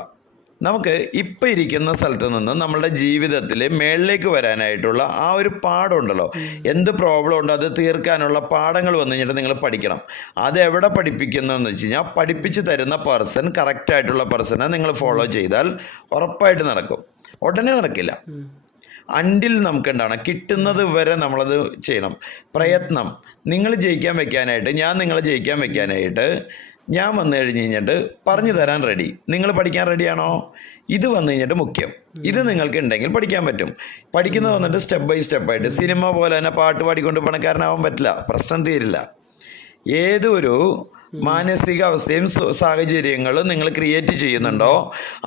നമുക്ക് ഇപ്പം ഇരിക്കുന്ന സ്ഥലത്ത് നിന്ന് നമ്മളുടെ ജീവിതത്തിൽ മേളിലേക്ക് വരാനായിട്ടുള്ള ആ ഒരു പാഠമുണ്ടല്ലോ, എന്ത് പ്രോബ്ലം ഉണ്ടോ അത് തീർക്കാനുള്ള പാഠങ്ങൾ വന്നു കഴിഞ്ഞിട്ട് നിങ്ങൾ പഠിക്കണം. അത് എവിടെ പഠിപ്പിക്കുന്നു എന്ന് വെച്ച് കഴിഞ്ഞാൽ, പഠിപ്പിച്ച് തരുന്ന പേഴ്സൺ കറക്റ്റായിട്ടുള്ള പേഴ്സണെ നിങ്ങൾ ഫോളോ ചെയ്താൽ ഉറപ്പായിട്ട് നടക്കും. ഉടനെ നടക്കില്ല. അണ്ടിൽ നമുക്ക് ഉണ്ടാവണം, കിട്ടുന്നത് വരെ നമ്മളത് ചെയ്യണം. പ്രയത്നം നിങ്ങൾ ജയിക്കാൻ വെക്കാനായിട്ട്, ഞാൻ നിങ്ങളെ ജയിക്കാൻ വെക്കാനായിട്ട് ഞാൻ വന്നു കഴിഞ്ഞ് കഴിഞ്ഞിട്ട് പറഞ്ഞു തരാൻ റെഡി. നിങ്ങൾ പഠിക്കാൻ റെഡിയാണോ? ഇത് വന്നു കഴിഞ്ഞിട്ട് മുഖ്യം. ഇത് നിങ്ങൾക്ക് ഉണ്ടെങ്കിൽ പഠിക്കാൻ പറ്റും. പഠിക്കുന്നത് വന്നിട്ട് സ്റ്റെപ്പ് ബൈ സ്റ്റെപ്പായിട്ട്. സിനിമ പോലെ തന്നെ പാട്ട് പാടിക്കൊണ്ട് പണക്കാരനാവാൻ പറ്റില്ല, പ്രശ്നം തീരില്ല. ഏതൊരു മാനസിക അവസ്ഥയും സാഹചര്യങ്ങളും നിങ്ങൾ ക്രിയേറ്റ് ചെയ്യുന്നുണ്ടോ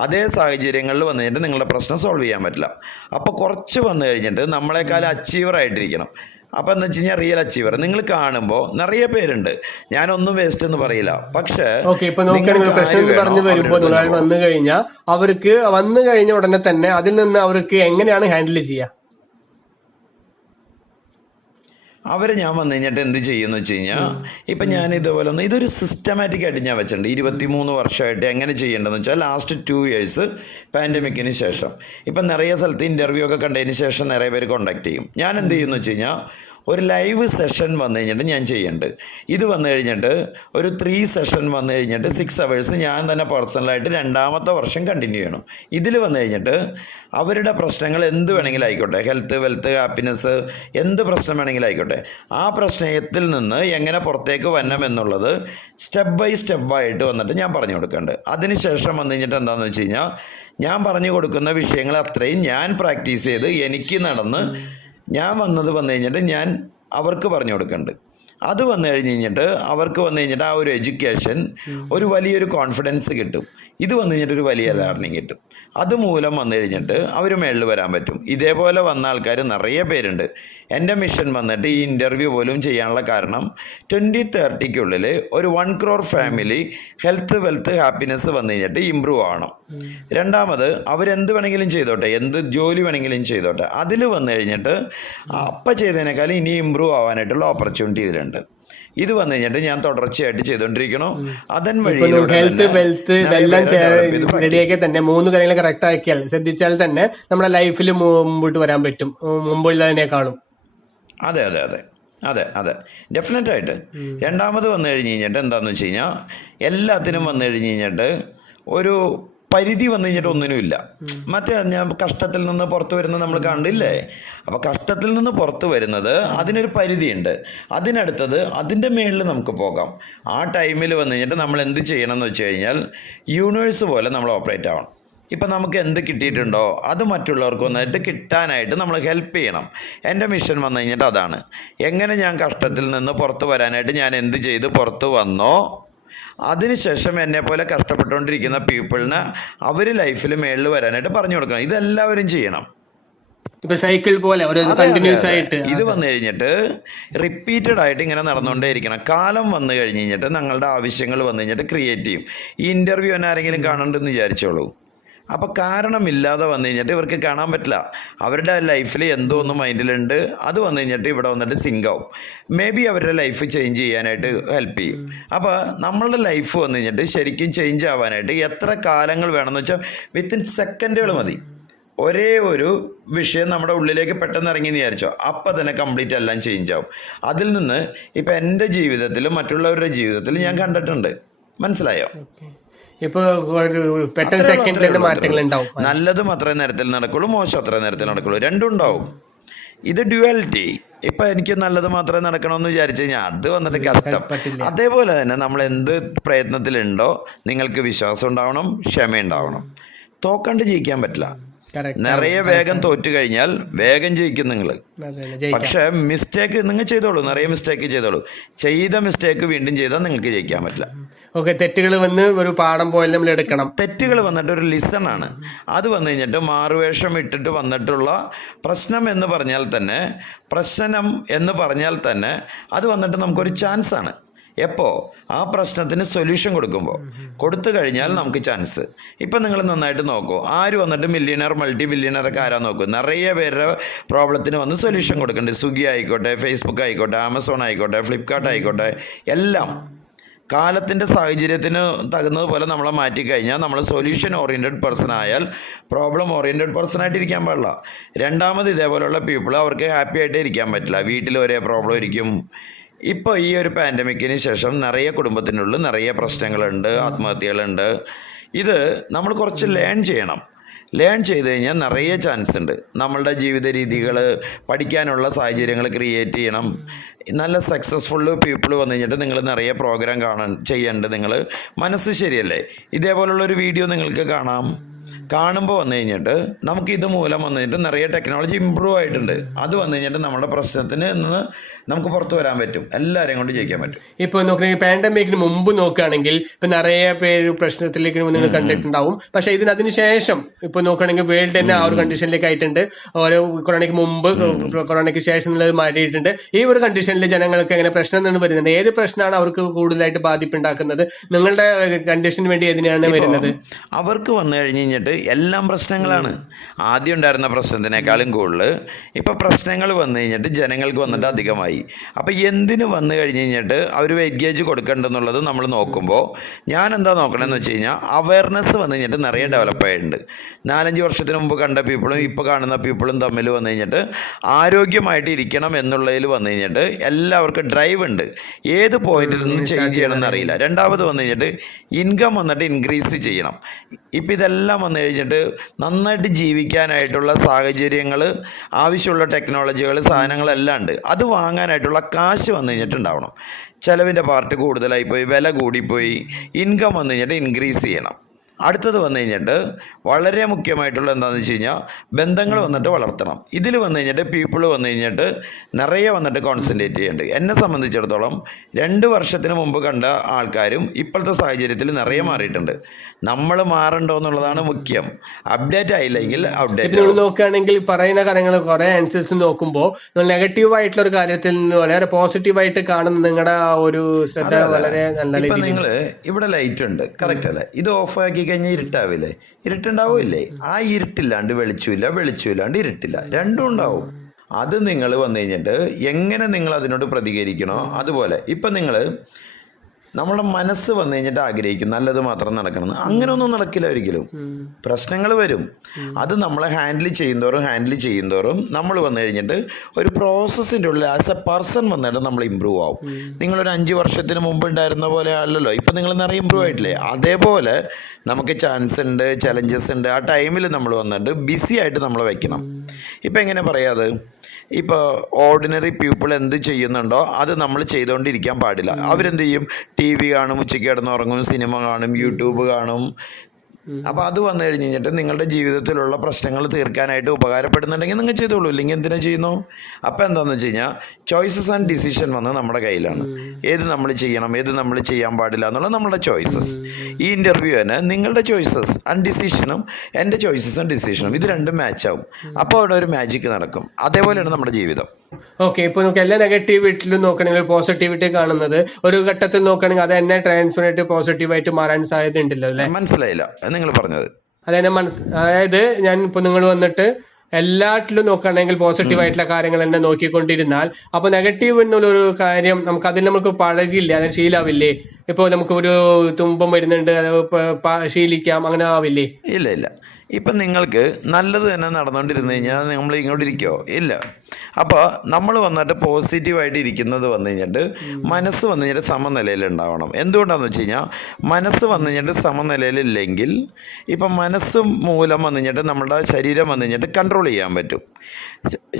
അതേ സാഹചര്യങ്ങളിൽ വന്നു കഴിഞ്ഞിട്ട് നിങ്ങളുടെ പ്രശ്നം സോൾവ് ചെയ്യാൻ പറ്റില്ല. അപ്പോൾ കുറച്ച് വന്നു കഴിഞ്ഞിട്ട് നമ്മളെക്കാളും അച്ചീവറായിട്ടിരിക്കണം. അപ്പം എന്ന് വെച്ച് കഴിഞ്ഞാൽ റിയൽ അച്ചീവർ നിങ്ങൾ കാണുമ്പോൾ നിറയെ പേരുണ്ട്. ഞാനൊന്നും വേസ്റ്റ് എന്ന് പറയില്ല. പക്ഷേ ഇപ്പൊ നോക്കുകയാണെങ്കിൽ പ്രശ്നം പറഞ്ഞു വരുമ്പോൾ വന്നു കഴിഞ്ഞാൽ അവർക്ക് വന്നു കഴിഞ്ഞ ഉടനെ തന്നെ അതിൽ നിന്ന് അവർക്ക് എങ്ങനെയാണ് ഹാൻഡിൽ ചെയ്യുക? അവരെ ഞാൻ വന്നു കഴിഞ്ഞിട്ട് എന്ത് ചെയ്യുമെന്ന് വെച്ച് കഴിഞ്ഞാൽ, ഇപ്പം ഞാൻ ഇതുപോലെ ഒന്ന് ഇതൊരു സിസ്റ്റമാറ്റിക് ആയിട്ട് ഞാൻ വെച്ചിട്ടുണ്ട്. 23 വർഷമായിട്ട് എങ്ങനെ ചെയ്യേണ്ടതെന്ന് വെച്ചാൽ, ലാസ്റ്റ് 2 ഇയേഴ്സ് പാൻഡമിക്കിന് ശേഷം ഇപ്പം നിറയെ സ്ഥലത്ത് ഇൻ്റർവ്യൂ ഒക്കെ കണ്ടതിന് ശേഷം നിറയെ പേര് കോൺടാക്ട് ചെയ്യും. ഞാൻ എന്ത് ചെയ്യുമെന്ന് വെച്ച് കഴിഞ്ഞാൽ, ഒരു ലൈവ് സെഷൻ വന്നു കഴിഞ്ഞിട്ട് ഞാൻ ചെയ്യുന്നുണ്ട്. ഇത് വന്നു കഴിഞ്ഞിട്ട് ഒരു 3 സെഷൻ വന്നു കഴിഞ്ഞിട്ട് 6 hours ഞാൻ തന്നെ പേഴ്സണലായിട്ട് 2ാമത്തെ വർഷം കണ്ടിന്യൂ ചെയ്യണം. ഇതിൽ വന്നു കഴിഞ്ഞിട്ട് അവരുടെ പ്രശ്നങ്ങൾ എന്ത് വേണമെങ്കിലും ആയിക്കോട്ടെ, ഹെൽത്ത്, വെൽത്ത്, ഹാപ്പിനെസ്, എന്ത് പ്രശ്നം വേണമെങ്കിലും ആയിക്കോട്ടെ, ആ പ്രശ്നത്തിൽ നിന്ന് എങ്ങനെ പുറത്തേക്ക് വരണം എന്നുള്ളത് സ്റ്റെപ്പ് ബൈ സ്റ്റെപ്പായിട്ട് വന്നിട്ട് ഞാൻ പറഞ്ഞു കൊടുക്കുന്നുണ്ട്. അതിനുശേഷം വന്നു കഴിഞ്ഞിട്ട് എന്താണെന്ന് വെച്ച് കഴിഞ്ഞാൽ ഞാൻ പറഞ്ഞു കൊടുക്കുന്ന വിഷയങ്ങൾ അത്രയും ഞാൻ പ്രാക്ടീസ് ചെയ്ത് എനിക്ക് നടന്ന് ഞാൻ വന്നു കഴിഞ്ഞിട്ട് ഞാൻ അവർക്ക് പറഞ്ഞു കൊടുക്കുന്നുണ്ട്. അത് വന്നു കഴിഞ്ഞിട്ട് അവർക്ക് വന്നു കഴിഞ്ഞിട്ട് ആ ഒരു എഡ്യൂക്കേഷൻ, ഒരു വലിയൊരു കോൺഫിഡൻസ് കിട്ടും. ഇത് വന്നു കഴിഞ്ഞിട്ട് ഒരു വലിയ ലേണിംഗ് കിട്ടും. അതുമൂലം വന്നു കഴിഞ്ഞിട്ട് അവർ മേളിൽ വരാൻ പറ്റും. ഇതേപോലെ വന്ന ആൾക്കാർ നിറയെ പേരുണ്ട്. എൻ്റെ മിഷൻ വന്നിട്ട് ഈ ഇൻ്റർവ്യൂ പോലും ചെയ്യാനുള്ള കാരണം 2030-ക്കുള്ളിൽ ഒരു 1 crore family health, wealth, happiness വന്നു കഴിഞ്ഞിട്ട് ഇമ്പ്രൂവ് ആവണം. രണ്ടാമത് അവരെന്ത് വേണമെങ്കിലും ചെയ്തോട്ടെ, എന്ത് ജോലി വേണമെങ്കിലും ചെയ്തോട്ടെ, അതിൽ വന്നു കഴിഞ്ഞിട്ട് അപ്പം ചെയ്തതിനേക്കാളും ഇനി ഇമ്പ്രൂവ് ആവാനായിട്ടുള്ള ഓപ്പർച്യൂണിറ്റി ഇതിലുണ്ട്. ഇത് വന്നു കഴിഞ്ഞിട്ട് ഞാൻ തുടർച്ചയായിട്ട് ചെയ്തുകൊണ്ടിരിക്കണം. അതൻ വഴിയിലൂടെ ഹെൽത്ത്, വെൽത്ത് ഇതെല്ലാം റെഡിയാക്കി തന്നെ 3 കാര്യങ്ങൾ കറക്റ്റ് ആക്കിയാൽ, ശ്രദ്ധിച്ചാൽ തന്നെ നമ്മുടെ ലൈഫിൽ മുമ്പോട്ട് വരാൻ പറ്റും മുമ്പുള്ളതിനേക്കാളും. അതെ അതെ അതെ അതെ അതെ ഡെഫിനറ്റായിട്ട്. രണ്ടാമത് വന്നു കഴിഞ്ഞ് കഴിഞ്ഞിട്ട് എന്താണെന്ന് വെച്ച് കഴിഞ്ഞാൽ എല്ലാത്തിനും വന്നു കഴിഞ്ഞ് കഴിഞ്ഞിട്ട് ഒരു പരിധി വന്നു കഴിഞ്ഞിട്ട് ഒന്നിനുമില്ല. മറ്റേ ഞാൻ കഷ്ടത്തിൽ നിന്ന് പുറത്തു വരുന്നത് നമ്മൾ കണ്ടില്ലേ? അപ്പോൾ കഷ്ടത്തിൽ നിന്ന് പുറത്തു വരുന്നത് അതിനൊരു പരിധിയുണ്ട്. അതിനടുത്തത് അതിൻ്റെ മേളിൽ നമുക്ക് പോകാം. ആ ടൈമിൽ വന്നു കഴിഞ്ഞിട്ട് നമ്മൾ എന്ത് ചെയ്യണം എന്ന് വെച്ച് കഴിഞ്ഞാൽ യൂണിവേഴ്സ് പോലെ നമ്മൾ ഓപ്പറേറ്റ് ആവണം. ഇപ്പം നമുക്ക് എന്ത് കിട്ടിയിട്ടുണ്ടോ അത് മറ്റുള്ളവർക്ക് വന്നിട്ട് കിട്ടാനായിട്ട് നമ്മൾ ഹെൽപ്പ് ചെയ്യണം. എൻ്റെ മിഷൻ വന്നു കഴിഞ്ഞിട്ട് അതാണ്. എങ്ങനെ ഞാൻ കഷ്ടത്തിൽ നിന്ന് പുറത്ത് വരാനായിട്ട് ഞാൻ എന്ത് ചെയ്ത് പുറത്ത് വന്നോ, അതിനുശേഷം എന്നെപ്പോലെ കഷ്ടപ്പെട്ടുകൊണ്ടിരിക്കുന്ന പീപ്പിളിന് അവർ ലൈഫിൽ മേളിൽ വരാനായിട്ട് പറഞ്ഞു കൊടുക്കണം. ഇതെല്ലാവരും ചെയ്യണം. ഇപ്പൊ സൈക്കിൾ പോലെ കണ്ടിന്യൂസ് ആയിട്ട് ഇത് വന്നു കഴിഞ്ഞിട്ട് റിപ്പീറ്റഡ് ആയിട്ട് ഇങ്ങനെ നടന്നുകൊണ്ടേ ഇരിക്കണം. കാലം വന്നു കഴിഞ്ഞ് കഴിഞ്ഞിട്ട് നിങ്ങളുടെ ആവശ്യങ്ങൾ വന്നു കഴിഞ്ഞിട്ട് ക്രിയേറ്റ് ചെയ്യും. ഈ ഇൻ്റർവ്യൂ തന്നെ ആരെങ്കിലും കാണണ്ടെന്ന് വിചാരിച്ചോളൂ. അപ്പോൾ കാരണമില്ലാതെ വന്നു കഴിഞ്ഞിട്ട് ഇവർക്ക് കാണാൻ പറ്റില്ല. അവരുടെ ലൈഫിൽ എന്തോ ഒന്ന് മൈൻഡിലുണ്ട്, അത് വന്നു കഴിഞ്ഞിട്ട് ഇവിടെ വന്നിട്ട് സിങ്ക് ആവും. മേ ബി അവരുടെ ലൈഫ് ചേഞ്ച് ചെയ്യാനായിട്ട് ഹെൽപ്പ് ചെയ്യും. അപ്പോൾ നമ്മളുടെ ലൈഫ് വന്നു കഴിഞ്ഞിട്ട് ശരിക്കും ചേഞ്ച് ആവാനായിട്ട് എത്ര കാലങ്ങൾ വേണമെന്ന് വെച്ചാൽ വിത്തിൻ സെക്കൻഡുകൾ മതി. ഒരേ ഒരു വിഷയം നമ്മുടെ ഉള്ളിലേക്ക് പെട്ടെന്ന് ഇറങ്ങി വിചാരിച്ചോ, അപ്പം തന്നെ കംപ്ലീറ്റ് എല്ലാം ചേഞ്ച് ആവും. അതിൽ നിന്ന് ഇപ്പം എൻ്റെ ജീവിതത്തിലും മറ്റുള്ളവരുടെ ജീവിതത്തിലും ഞാൻ കണ്ടിട്ടുണ്ട്. മനസ്സിലായോ? ഇപ്പൊ പെട്ടെന്ന് സെക്കൻഡിൽ തന്നെ മാറ്റങ്ങൾ ഉണ്ടാവും. നല്ലതും അത്രയും നേരത്തിൽ നടക്കുള്ളൂ, മോശം അത്രയും നേരത്തിൽ നടക്കുള്ളൂ, രണ്ടും ഉണ്ടാവും. ഇത് ഡ്യുവാലിറ്റി. ഇപ്പം എനിക്ക് നല്ലത് മാത്രമേ നടക്കണമെന്ന് വിചാരിച്ചു കഴിഞ്ഞാൽ അത് വന്നിട്ട് കഷ്ടം. അതേപോലെ തന്നെ നമ്മൾ എന്ത് പ്രയത്നത്തിലുണ്ടോ നിങ്ങൾക്ക് വിശ്വാസം ഉണ്ടാവണം, ക്ഷമയുണ്ടാവണം. തോക്കാണ്ട് ജയിക്കാൻ പറ്റില്ല. നിറയെ വേഗം തോറ്റു കഴിഞ്ഞാൽ വേഗം ജയിക്കും നിങ്ങൾ. പക്ഷെ മിസ്റ്റേക്ക് നിങ്ങൾ ചെയ്തോളൂ, നിറയെ മിസ്റ്റേക്ക് ചെയ്തോളൂ. ചെയ്ത മിസ്റ്റേക്ക് വീണ്ടും ചെയ്താൽ നിങ്ങൾക്ക് ജയിക്കാൻ പറ്റില്ല. ഓക്കെ, തെറ്റുകൾ വന്ന് ഒരു പാഠം പോലെ നമ്മൾ എടുക്കണം. തെറ്റുകൾ വന്നിട്ട് ഒരു ലിസൺ ആണ്. അത് വന്നു കഴിഞ്ഞിട്ട് മാറുവേഷം ഇട്ടിട്ട് വന്നിട്ടുള്ള പ്രശ്നം എന്ന് പറഞ്ഞാൽ തന്നെ, പ്രശ്നം എന്ന് പറഞ്ഞാൽ തന്നെ അത് വന്നിട്ട് നമുക്കൊരു ചാൻസ് ആണ്. എപ്പോൾ ആ പ്രശ്നത്തിന് സൊല്യൂഷൻ കൊടുത്തു കഴിഞ്ഞാൽ നമുക്ക് ചാൻസ്. ഇപ്പം നിങ്ങൾ നന്നായിട്ട് നോക്കൂ, ആര് വന്നിട്ട് മില്യണർ, മൾട്ടി ബില്യണറൊക്കെ ആരാ നോക്കൂ? നിറയെ പേരുടെ പ്രോബ്ലത്തിന് വന്ന് സൊല്യൂഷൻ കൊടുക്കുന്നുണ്ട്. സ്വിഗ്ഗി ആയിക്കോട്ടെ, ഫേസ്ബുക്ക് ആയിക്കോട്ടെ, ആമസോൺ ആയിക്കോട്ടെ, ഫ്ലിപ്കാർട്ട് ആയിക്കോട്ടെ, എല്ലാം കാലത്തിൻ്റെ സാഹചര്യത്തിന് തകുന്നതുപോലെ നമ്മളെ മാറ്റിക്കഴിഞ്ഞാൽ നമ്മൾ സൊല്യൂഷൻ ഓറിയൻറ്റഡ് പേഴ്സൺ ആയാൽ പ്രോബ്ലം ഓറിയൻറ്റഡ് പേഴ്സൺ ആയിട്ട് ഇരിക്കാൻ പാടില്ല. രണ്ടാമത് ഇതേപോലെയുള്ള പീപ്പിൾ അവർക്ക് ഹാപ്പി ആയിട്ട് ഇരിക്കാൻ പറ്റില്ല. വീട്ടിൽ ഒരേ പ്രോബ്ലം ഇരിക്കും. ഇപ്പോൾ ഈ ഒരു പാൻഡമിക്കിന് ശേഷം നിറയെ കുടുംബത്തിനുള്ളിൽ നിറയെ പ്രശ്നങ്ങളുണ്ട്, ആത്മഹത്യകളുണ്ട്. ഇത് നമ്മൾ കുറച്ച് ലേൺ ചെയ്യണം. ലേൺ ചെയ്ത് കഴിഞ്ഞാൽ നിറയെ ചാൻസ് ഉണ്ട്. നമ്മളുടെ ജീവിത രീതികൾ പഠിക്കാനുള്ള സാഹചര്യങ്ങൾ ക്രിയേറ്റ് ചെയ്യണം. നല്ല സക്സസ്ഫുൾ പീപ്പിൾ വന്നു കഴിഞ്ഞിട്ട് നിങ്ങൾ നിറയെ പ്രോഗ്രാം ചെയ്യേണ്ടത്. നിങ്ങൾ മനസ്സ് ശരിയല്ലേ? ഇതേപോലുള്ളൊരു വീഡിയോ നിങ്ങൾക്ക് കാണുമ്പോൾ വന്നു കഴിഞ്ഞിട്ട് നമുക്ക് ഇത് മൂലം വന്നു കഴിഞ്ഞിട്ട് നിറയെ ടെക്നോളജി ഇമ്പ്രൂവ് ആയിട്ടുണ്ട്. അത് വന്നു കഴിഞ്ഞിട്ട് നമ്മുടെ പ്രശ്നത്തിന് നിന്ന് നമുക്ക് പുറത്തു വരാൻ പറ്റും. എല്ലാവരെയും കൊണ്ട് ജയിക്കാൻ പറ്റും. ഇപ്പോൾ നോക്കുകയാണെങ്കിൽ പാൻഡമിക്കിന് മുമ്പ് നോക്കുകയാണെങ്കിൽ ഇപ്പം നിറയെ പേര് പ്രശ്നത്തിലേക്ക് നിങ്ങൾ കണ്ടിട്ടുണ്ടാവും. പക്ഷേ അതിന് ശേഷം ഇപ്പോൾ നോക്കുകയാണെങ്കിൽ വേൾഡ് തന്നെ ആ ഒരു കണ്ടീഷനിലേക്ക് ആയിട്ടുണ്ട്. ഓരോ കൊറോണയ്ക്ക് മുമ്പ്, കൊറോണയ്ക്ക് ശേഷം എന്നുള്ളത് മാറിയിട്ടുണ്ട്. ഈ ഒരു കണ്ടീഷനിൽ ജനങ്ങൾക്ക് എങ്ങനെ പ്രശ്നം തന്നെ വരുന്നുണ്ട്? ഏത് പ്രശ്നമാണ് അവർക്ക് കൂടുതലായിട്ട് ബാധിപ്പുണ്ടാക്കുന്നത്? നിങ്ങളുടെ കണ്ടീഷന് വേണ്ടി ഏതിനാണ് വരുന്നത്? അവർക്ക് വന്നു കഴിഞ്ഞ് കഴിഞ്ഞിട്ട് എല്ലാം പ്രശ്നങ്ങളാണ്. ആദ്യം ഉണ്ടായിരുന്ന പ്രശ്നത്തിനേക്കാളും കൂടുതൽ ഇപ്പം പ്രശ്നങ്ങൾ വന്നു കഴിഞ്ഞിട്ട് ജനങ്ങൾക്ക് വന്നിട്ട് അധികമായി. അപ്പം എന്തിന് വന്നു കഴിഞ്ഞ് കഴിഞ്ഞിട്ട് അവർ വെയിറ്റ് ഗേജ് കൊടുക്കേണ്ടെന്നുള്ളത് നമ്മൾ നോക്കുമ്പോൾ ഞാൻ എന്താ നോക്കണമെന്ന് വെച്ച് കഴിഞ്ഞാൽ അവയർനെസ് വന്നു കഴിഞ്ഞിട്ട് നിറയെ ഡെവലപ്പ് ആയിട്ടുണ്ട്. 4-5 വർഷത്തിന് മുമ്പ് കണ്ട പീപ്പിളും ഇപ്പോൾ കാണുന്ന പീപ്പിളും തമ്മിൽ വന്നു കഴിഞ്ഞിട്ട് ആരോഗ്യമായിട്ട് ഇരിക്കണം എന്നുള്ളതിൽ വന്നു കഴിഞ്ഞിട്ട് എല്ലാവർക്കും ഡ്രൈവ് ഉണ്ട്. ഏത് പോയിന്റിൽ നിന്ന് ചേഞ്ച് ചെയ്യണമെന്ന് അറിയില്ല. രണ്ടാമത് വന്നു കഴിഞ്ഞിട്ട് ഇൻകം വന്നിട്ട് ഇൻക്രീസ് ചെയ്യണം. ഇപ്പം ഇതെല്ലാം വന്നു കഴിഞ്ഞിട്ട് നന്നായിട്ട് ജീവിക്കാനായിട്ടുള്ള സാഹചര്യങ്ങൾ, ആവശ്യമുള്ള ടെക്നോളജികൾ, സാധനങ്ങളെല്ലാം ഉണ്ട്. അത് വാങ്ങാനായിട്ടുള്ള കാശ് വന്നു കഴിഞ്ഞിട്ടുണ്ടാവണം. ചിലവിൻ്റെ പാർട്ട് കൂടുതലായിപ്പോയി, വില കൂടിപ്പോയി, ഇൻകം വന്നു കഴിഞ്ഞിട്ട് ഇൻക്രീസ് ചെയ്യണം. അടുത്തത് വന്നു കഴിഞ്ഞിട്ട് വളരെ മുഖ്യമായിട്ടുള്ള എന്താണെന്ന് വെച്ച് കഴിഞ്ഞാൽ ബന്ധങ്ങൾ വന്നിട്ട് വളർത്തണം. ഇതിൽ വന്നു കഴിഞ്ഞിട്ട് പീപ്പിൾ വന്നു കഴിഞ്ഞിട്ട് നിറയെ വന്നിട്ട് കോൺസെൻട്രേറ്റ് ചെയ്യുന്നുണ്ട്. എന്നെ സംബന്ധിച്ചിടത്തോളം 2 വർഷത്തിന് മുമ്പ് കണ്ട ആൾക്കാരും ഇപ്പോഴത്തെ സാഹചര്യത്തിൽ നിറയെ മാറിയിട്ടുണ്ട്. നമ്മൾ മാറണ്ടോ എന്നുള്ളതാണ് മുഖ്യം. അപ്ഡേറ്റ് ആയില്ലെങ്കിൽ ഔട്ട്ഡേറ്റ് നിങ്ങൾ നോക്കുകയാണെങ്കിൽ പറയുന്ന കാര്യങ്ങൾ കുറെ ആൻസേഴ്സ് നോക്കുമ്പോൾ നെഗറ്റീവ് ആയിട്ടുള്ള ഒരു കാര്യത്തിൽ നിന്ന് വളരെ പോസിറ്റീവായിട്ട് കാണുന്ന നിങ്ങളുടെ ആ ഒരു ശ്രദ്ധ വളരെ നല്ല ഇപ്പം രീതിയിൽ. നിങ്ങൾ ഇവിടെ ലൈറ്റ് ഉണ്ട്, കറക്റ്റ് അല്ലേ? ഇത് ഓഫാക്കി കഴിഞ്ഞാൽ ഇരുട്ടാവില്ലേ? ഇരുട്ടുണ്ടാവില്ലേ? ആ ഇരുട്ടില്ലാണ്ട് വെളിച്ചമില്ല, വെളിച്ചമില്ലാണ്ട് ഇരുട്ടില്ല, രണ്ടും ഉണ്ടാവും. അത് നിങ്ങൾ വന്നു കഴിഞ്ഞിട്ട് എങ്ങനെ നിങ്ങൾ അതിനോട് പ്രതികരിക്കണോ അതുപോലെ. ഇപ്പം നിങ്ങൾ നമ്മുടെ മനസ്സ് വന്നു കഴിഞ്ഞിട്ട് ആഗ്രഹിക്കും നല്ലത് മാത്രം നടക്കണം. അങ്ങനെ ഒന്നും നടക്കില്ല ഒരിക്കലും. പ്രശ്നങ്ങൾ വരും. അത് നമ്മളെ ഹാൻഡിൽ ചെയ്യുന്തോറും നമ്മൾ വന്നു കഴിഞ്ഞിട്ട് ഒരു പ്രോസസ്സിൻ്റെ ഉള്ളിൽ ആസ് എ പേഴ്സൺ വന്നിട്ട് നമ്മൾ ഇമ്പ്രൂവ് ആവും. നിങ്ങളൊരു 5 വർഷത്തിന് മുമ്പ് ഉണ്ടായിരുന്ന പോലെ അല്ലല്ലോ ഇപ്പം നിങ്ങൾ നിറയെ ഇമ്പ്രൂവ് ആയിട്ടില്ലേ? അതേപോലെ നമുക്ക് ചാൻസ് ഉണ്ട്, ചലഞ്ചസ് ഉണ്ട്. ആ ടൈമിൽ നമ്മൾ വന്നിട്ട് ബിസി ആയിട്ട് നമ്മൾ വയ്ക്കണം. ഇപ്പം എങ്ങനെ പറയാത്? ഇപ്പോൾ ഓർഡിനറി പീപ്പിൾ എന്ത് ചെയ്യുന്നുണ്ടോ അത് നമ്മൾ ചെയ്തുകൊണ്ടിരിക്കാൻ പാടില്ല. അവരെന്ത് ചെയ്യും? TV കാണും, ഉച്ചയ്ക്ക് കിടന്നുറങ്ങും, സിനിമ കാണും, യൂട്യൂബ് കാണും. അപ്പോൾ അത് വന്നു കഴിഞ്ഞ് കഴിഞ്ഞിട്ട് നിങ്ങളുടെ ജീവിതത്തിലുള്ള പ്രശ്നങ്ങൾ തീർക്കാനായിട്ട് ഉപകാരപ്പെടുന്നുണ്ടെങ്കിൽ നിങ്ങൾ ചെയ്തോളൂ, ഇല്ലെങ്കിൽ എന്തിനാ ചെയ്യുന്നു? അപ്പോൾ എന്താണെന്ന് വെച്ച് കഴിഞ്ഞാൽ ചോയ്സസ് ആൻഡ് ഡിസിഷൻ വന്ന് നമ്മുടെ കയ്യിലാണ്. ഏത് നമ്മൾ ചെയ്യണം, ഏത് നമ്മൾ ചെയ്യാൻ പാടില്ല എന്നുള്ളത് നമ്മുടെ ചോയ്സസ്. ഈ ഇൻ്റർവ്യൂ തന്നെ നിങ്ങളുടെ ചോയ്സസ് ആൻഡ് ഡിസിഷനും എൻ്റെ ചോയ്സസും ഡിസിഷനും ഇത് രണ്ടും മാച്ച് ആവും. അപ്പോൾ അവിടെ ഒരു മാജിക്ക് നടക്കും. അതേപോലെയാണ് നമ്മുടെ ജീവിതം. ഓക്കെ, ഇപ്പൊ നമുക്ക് എല്ലാ നെഗറ്റിവിറ്റിയിലും നോക്കണമെങ്കിൽ പോസിറ്റിവിറ്റി കാണുന്നത് ഒരു ഘട്ടത്തിൽ നോക്കുകയാണെങ്കിൽ അത് എന്നെ ട്രാൻസ്ഫോർമേറ്റ് പോസിറ്റീവായിട്ട് മാറാൻ സാധ്യത ഉണ്ടല്ലോ അല്ലെ? മനസ്സിലായില്ല നിങ്ങൾ പറഞ്ഞത്? അതെന്നെ അതായത് ഞാൻ ഇപ്പൊ നിങ്ങൾ വന്നിട്ട് എല്ലാറ്റിലും നോക്കുകയാണെങ്കിൽ പോസിറ്റീവ് ആയിട്ടുള്ള കാര്യങ്ങൾ തന്നെ നോക്കിക്കൊണ്ടിരുന്നാൽ അപ്പൊ നെഗറ്റീവ് എന്നുള്ളൊരു കാര്യം നമുക്ക് അതിൽ നമുക്ക് പഴകില്ലേ, അത് ശീലാവില്ലേ? ഇപ്പൊ നമുക്ക് ഒരു തുമ്പം വരുന്നുണ്ട്, അത് ശീലിക്കാം, അങ്ങനെ ആവില്ലേ? ഇല്ല. ഇപ്പം നിങ്ങൾക്ക് നല്ലത് തന്നെ നടന്നുകൊണ്ടിരുന്നു കഴിഞ്ഞാൽ നമ്മൾ ഇങ്ങോട്ട് ഇരിക്കുമോ? ഇല്ല. അപ്പോൾ നമ്മൾ വന്നിട്ട് പോസിറ്റീവായിട്ട് ഇരിക്കുന്നത് വന്നു കഴിഞ്ഞിട്ട് മനസ്സ് വന്നു കഴിഞ്ഞിട്ട് സമനിലയിൽ ഉണ്ടാവണം. എന്തുകൊണ്ടാണെന്ന് വെച്ച് കഴിഞ്ഞാൽ മനസ്സ് വന്നു കഴിഞ്ഞിട്ട് സമനിലയിലില്ലെങ്കിൽ ഇപ്പം മനസ്സ് മൂലം വന്നു കഴിഞ്ഞിട്ട് നമ്മുടെ ശരീരം വന്നു കഴിഞ്ഞിട്ട് കൺട്രോൾ ചെയ്യാൻ പറ്റും.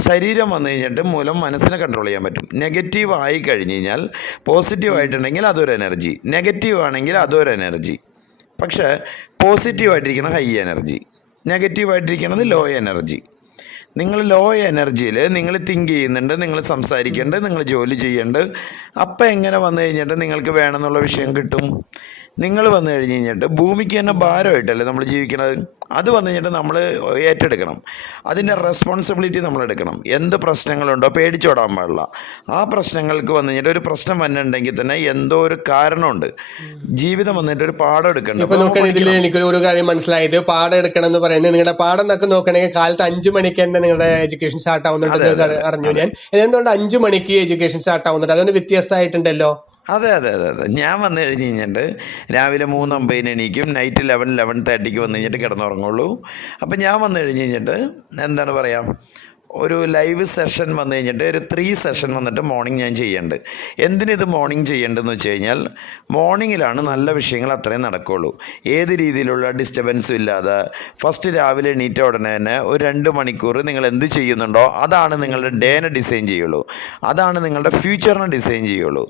ശരീരം വന്നു കഴിഞ്ഞിട്ട് മൂലം മനസ്സിനെ കൺട്രോൾ ചെയ്യാൻ പറ്റും. നെഗറ്റീവ് ആയി കഴിഞ്ഞ് കഴിഞ്ഞാൽ പോസിറ്റീവ് ആയിട്ടുണ്ടെങ്കിൽ അതൊരു എനർജി, നെഗറ്റീവ് ആണെങ്കിൽ അതൊരു എനർജി. പക്ഷേ പോസിറ്റീവായിട്ടിരിക്കണം ഹൈ എനർജി, നെഗറ്റീവായിട്ടിരിക്കുന്നത് ലോ എനർജി. നിങ്ങൾ ലോ എനർജിയിൽ നിങ്ങൾ തിങ്ക് ചെയ്യുന്നുണ്ട്, നിങ്ങൾ സംസാരിക്കേണ്ടത്, നിങ്ങൾ ജോലി ചെയ്യേണ്ടത്. അപ്പം എങ്ങനെ വന്നു കഴിഞ്ഞിട്ട് നിങ്ങൾക്ക് വേണമെന്നുള്ള വിഷയം കിട്ടും? നിങ്ങൾ വന്നു കഴിഞ്ഞ് കഴിഞ്ഞിട്ട് ഭൂമിക്ക് തന്നെ ഭാരമായിട്ടല്ലേ നമ്മൾ ജീവിക്കുന്നത്. അത് വന്നു കഴിഞ്ഞിട്ട് നമ്മൾ ഏറ്റെടുക്കണം. അതിൻ്റെ റെസ്പോൺസിബിലിറ്റി നമ്മൾ എടുക്കണം. എന്ത് പ്രശ്നങ്ങളുണ്ടോ പേടിച്ചോടാൻ പാടില്ല. ആ പ്രശ്നങ്ങൾക്ക് വന്നു കഴിഞ്ഞിട്ട് ഒരു പ്രശ്നം വന്നിട്ടുണ്ടെങ്കിൽ തന്നെ എന്തോ ഒരു കാരണമുണ്ട്. ജീവിതം വന്നിട്ട് ഒരു പാഠം എടുക്കണം. ഇപ്പൊ നോക്കുകയാണെങ്കിൽ എനിക്കൊരു ഒരു കാര്യം മനസ്സിലായത്, പാഠം എടുക്കണം എന്ന് പറയുന്നത് നിങ്ങളുടെ പാഠം എന്നൊക്കെ നോക്കണമെങ്കിൽ കാലത്ത് 5 മണിക്ക് തന്നെ നിങ്ങളുടെ എഡ്യൂക്കേഷൻ സ്റ്റാർട്ട് ആവുന്നുണ്ട് അറിഞ്ഞു ഞാൻ. എന്തുകൊണ്ട് 5 മണിക്ക് എഡ്യൂക്കേഷൻ സ്റ്റാർട്ട് ആവുന്നുണ്ട്? അതൊന്ന് വ്യത്യസ്തമായിട്ടുണ്ടല്ലോ. അതെ. ഞാൻ വന്നു കഴിഞ്ഞ് കഴിഞ്ഞിട്ട് രാവിലെ 3:50 എണീക്കും, നൈറ്റ് 11-11:30 വന്നു കഴിഞ്ഞിട്ട് കിടന്നുറങ്ങുള്ളൂ. അപ്പം ഞാൻ വന്നു കഴിഞ്ഞ് കഴിഞ്ഞിട്ട് എന്താണ് പറയുക, ഒരു ലൈവ് സെഷൻ വന്നു കഴിഞ്ഞിട്ട് ഒരു 3 സെഷൻ വന്നിട്ട് മോർണിംഗ് ഞാൻ ചെയ്യുന്നുണ്ട്. എന്തിനിത് മോർണിംഗ് ചെയ്യേണ്ടതെന്ന് വെച്ച് കഴിഞ്ഞാൽ മോർണിംഗിലാണ് നല്ല വിഷയങ്ങൾ അത്രയും നടക്കുകയുള്ളൂ. ഏത് രീതിയിലുള്ള ഡിസ്റ്റർബൻസും ഇല്ലാതെ ഫസ്റ്റ് രാവിലെ എണീറ്റ ഉടനെ തന്നെ ഒരു 2 മണിക്കൂർ നിങ്ങൾ എന്ത് ചെയ്യുന്നുണ്ടോ അതാണ് നിങ്ങളുടെ ഡേനെ ഡിസൈൻ ചെയ്യുള്ളൂ. അതാണ് നിങ്ങളുടെ ഫ്യൂച്ചറിനെ ഡിസൈൻ ചെയ്യുള്ളൂ.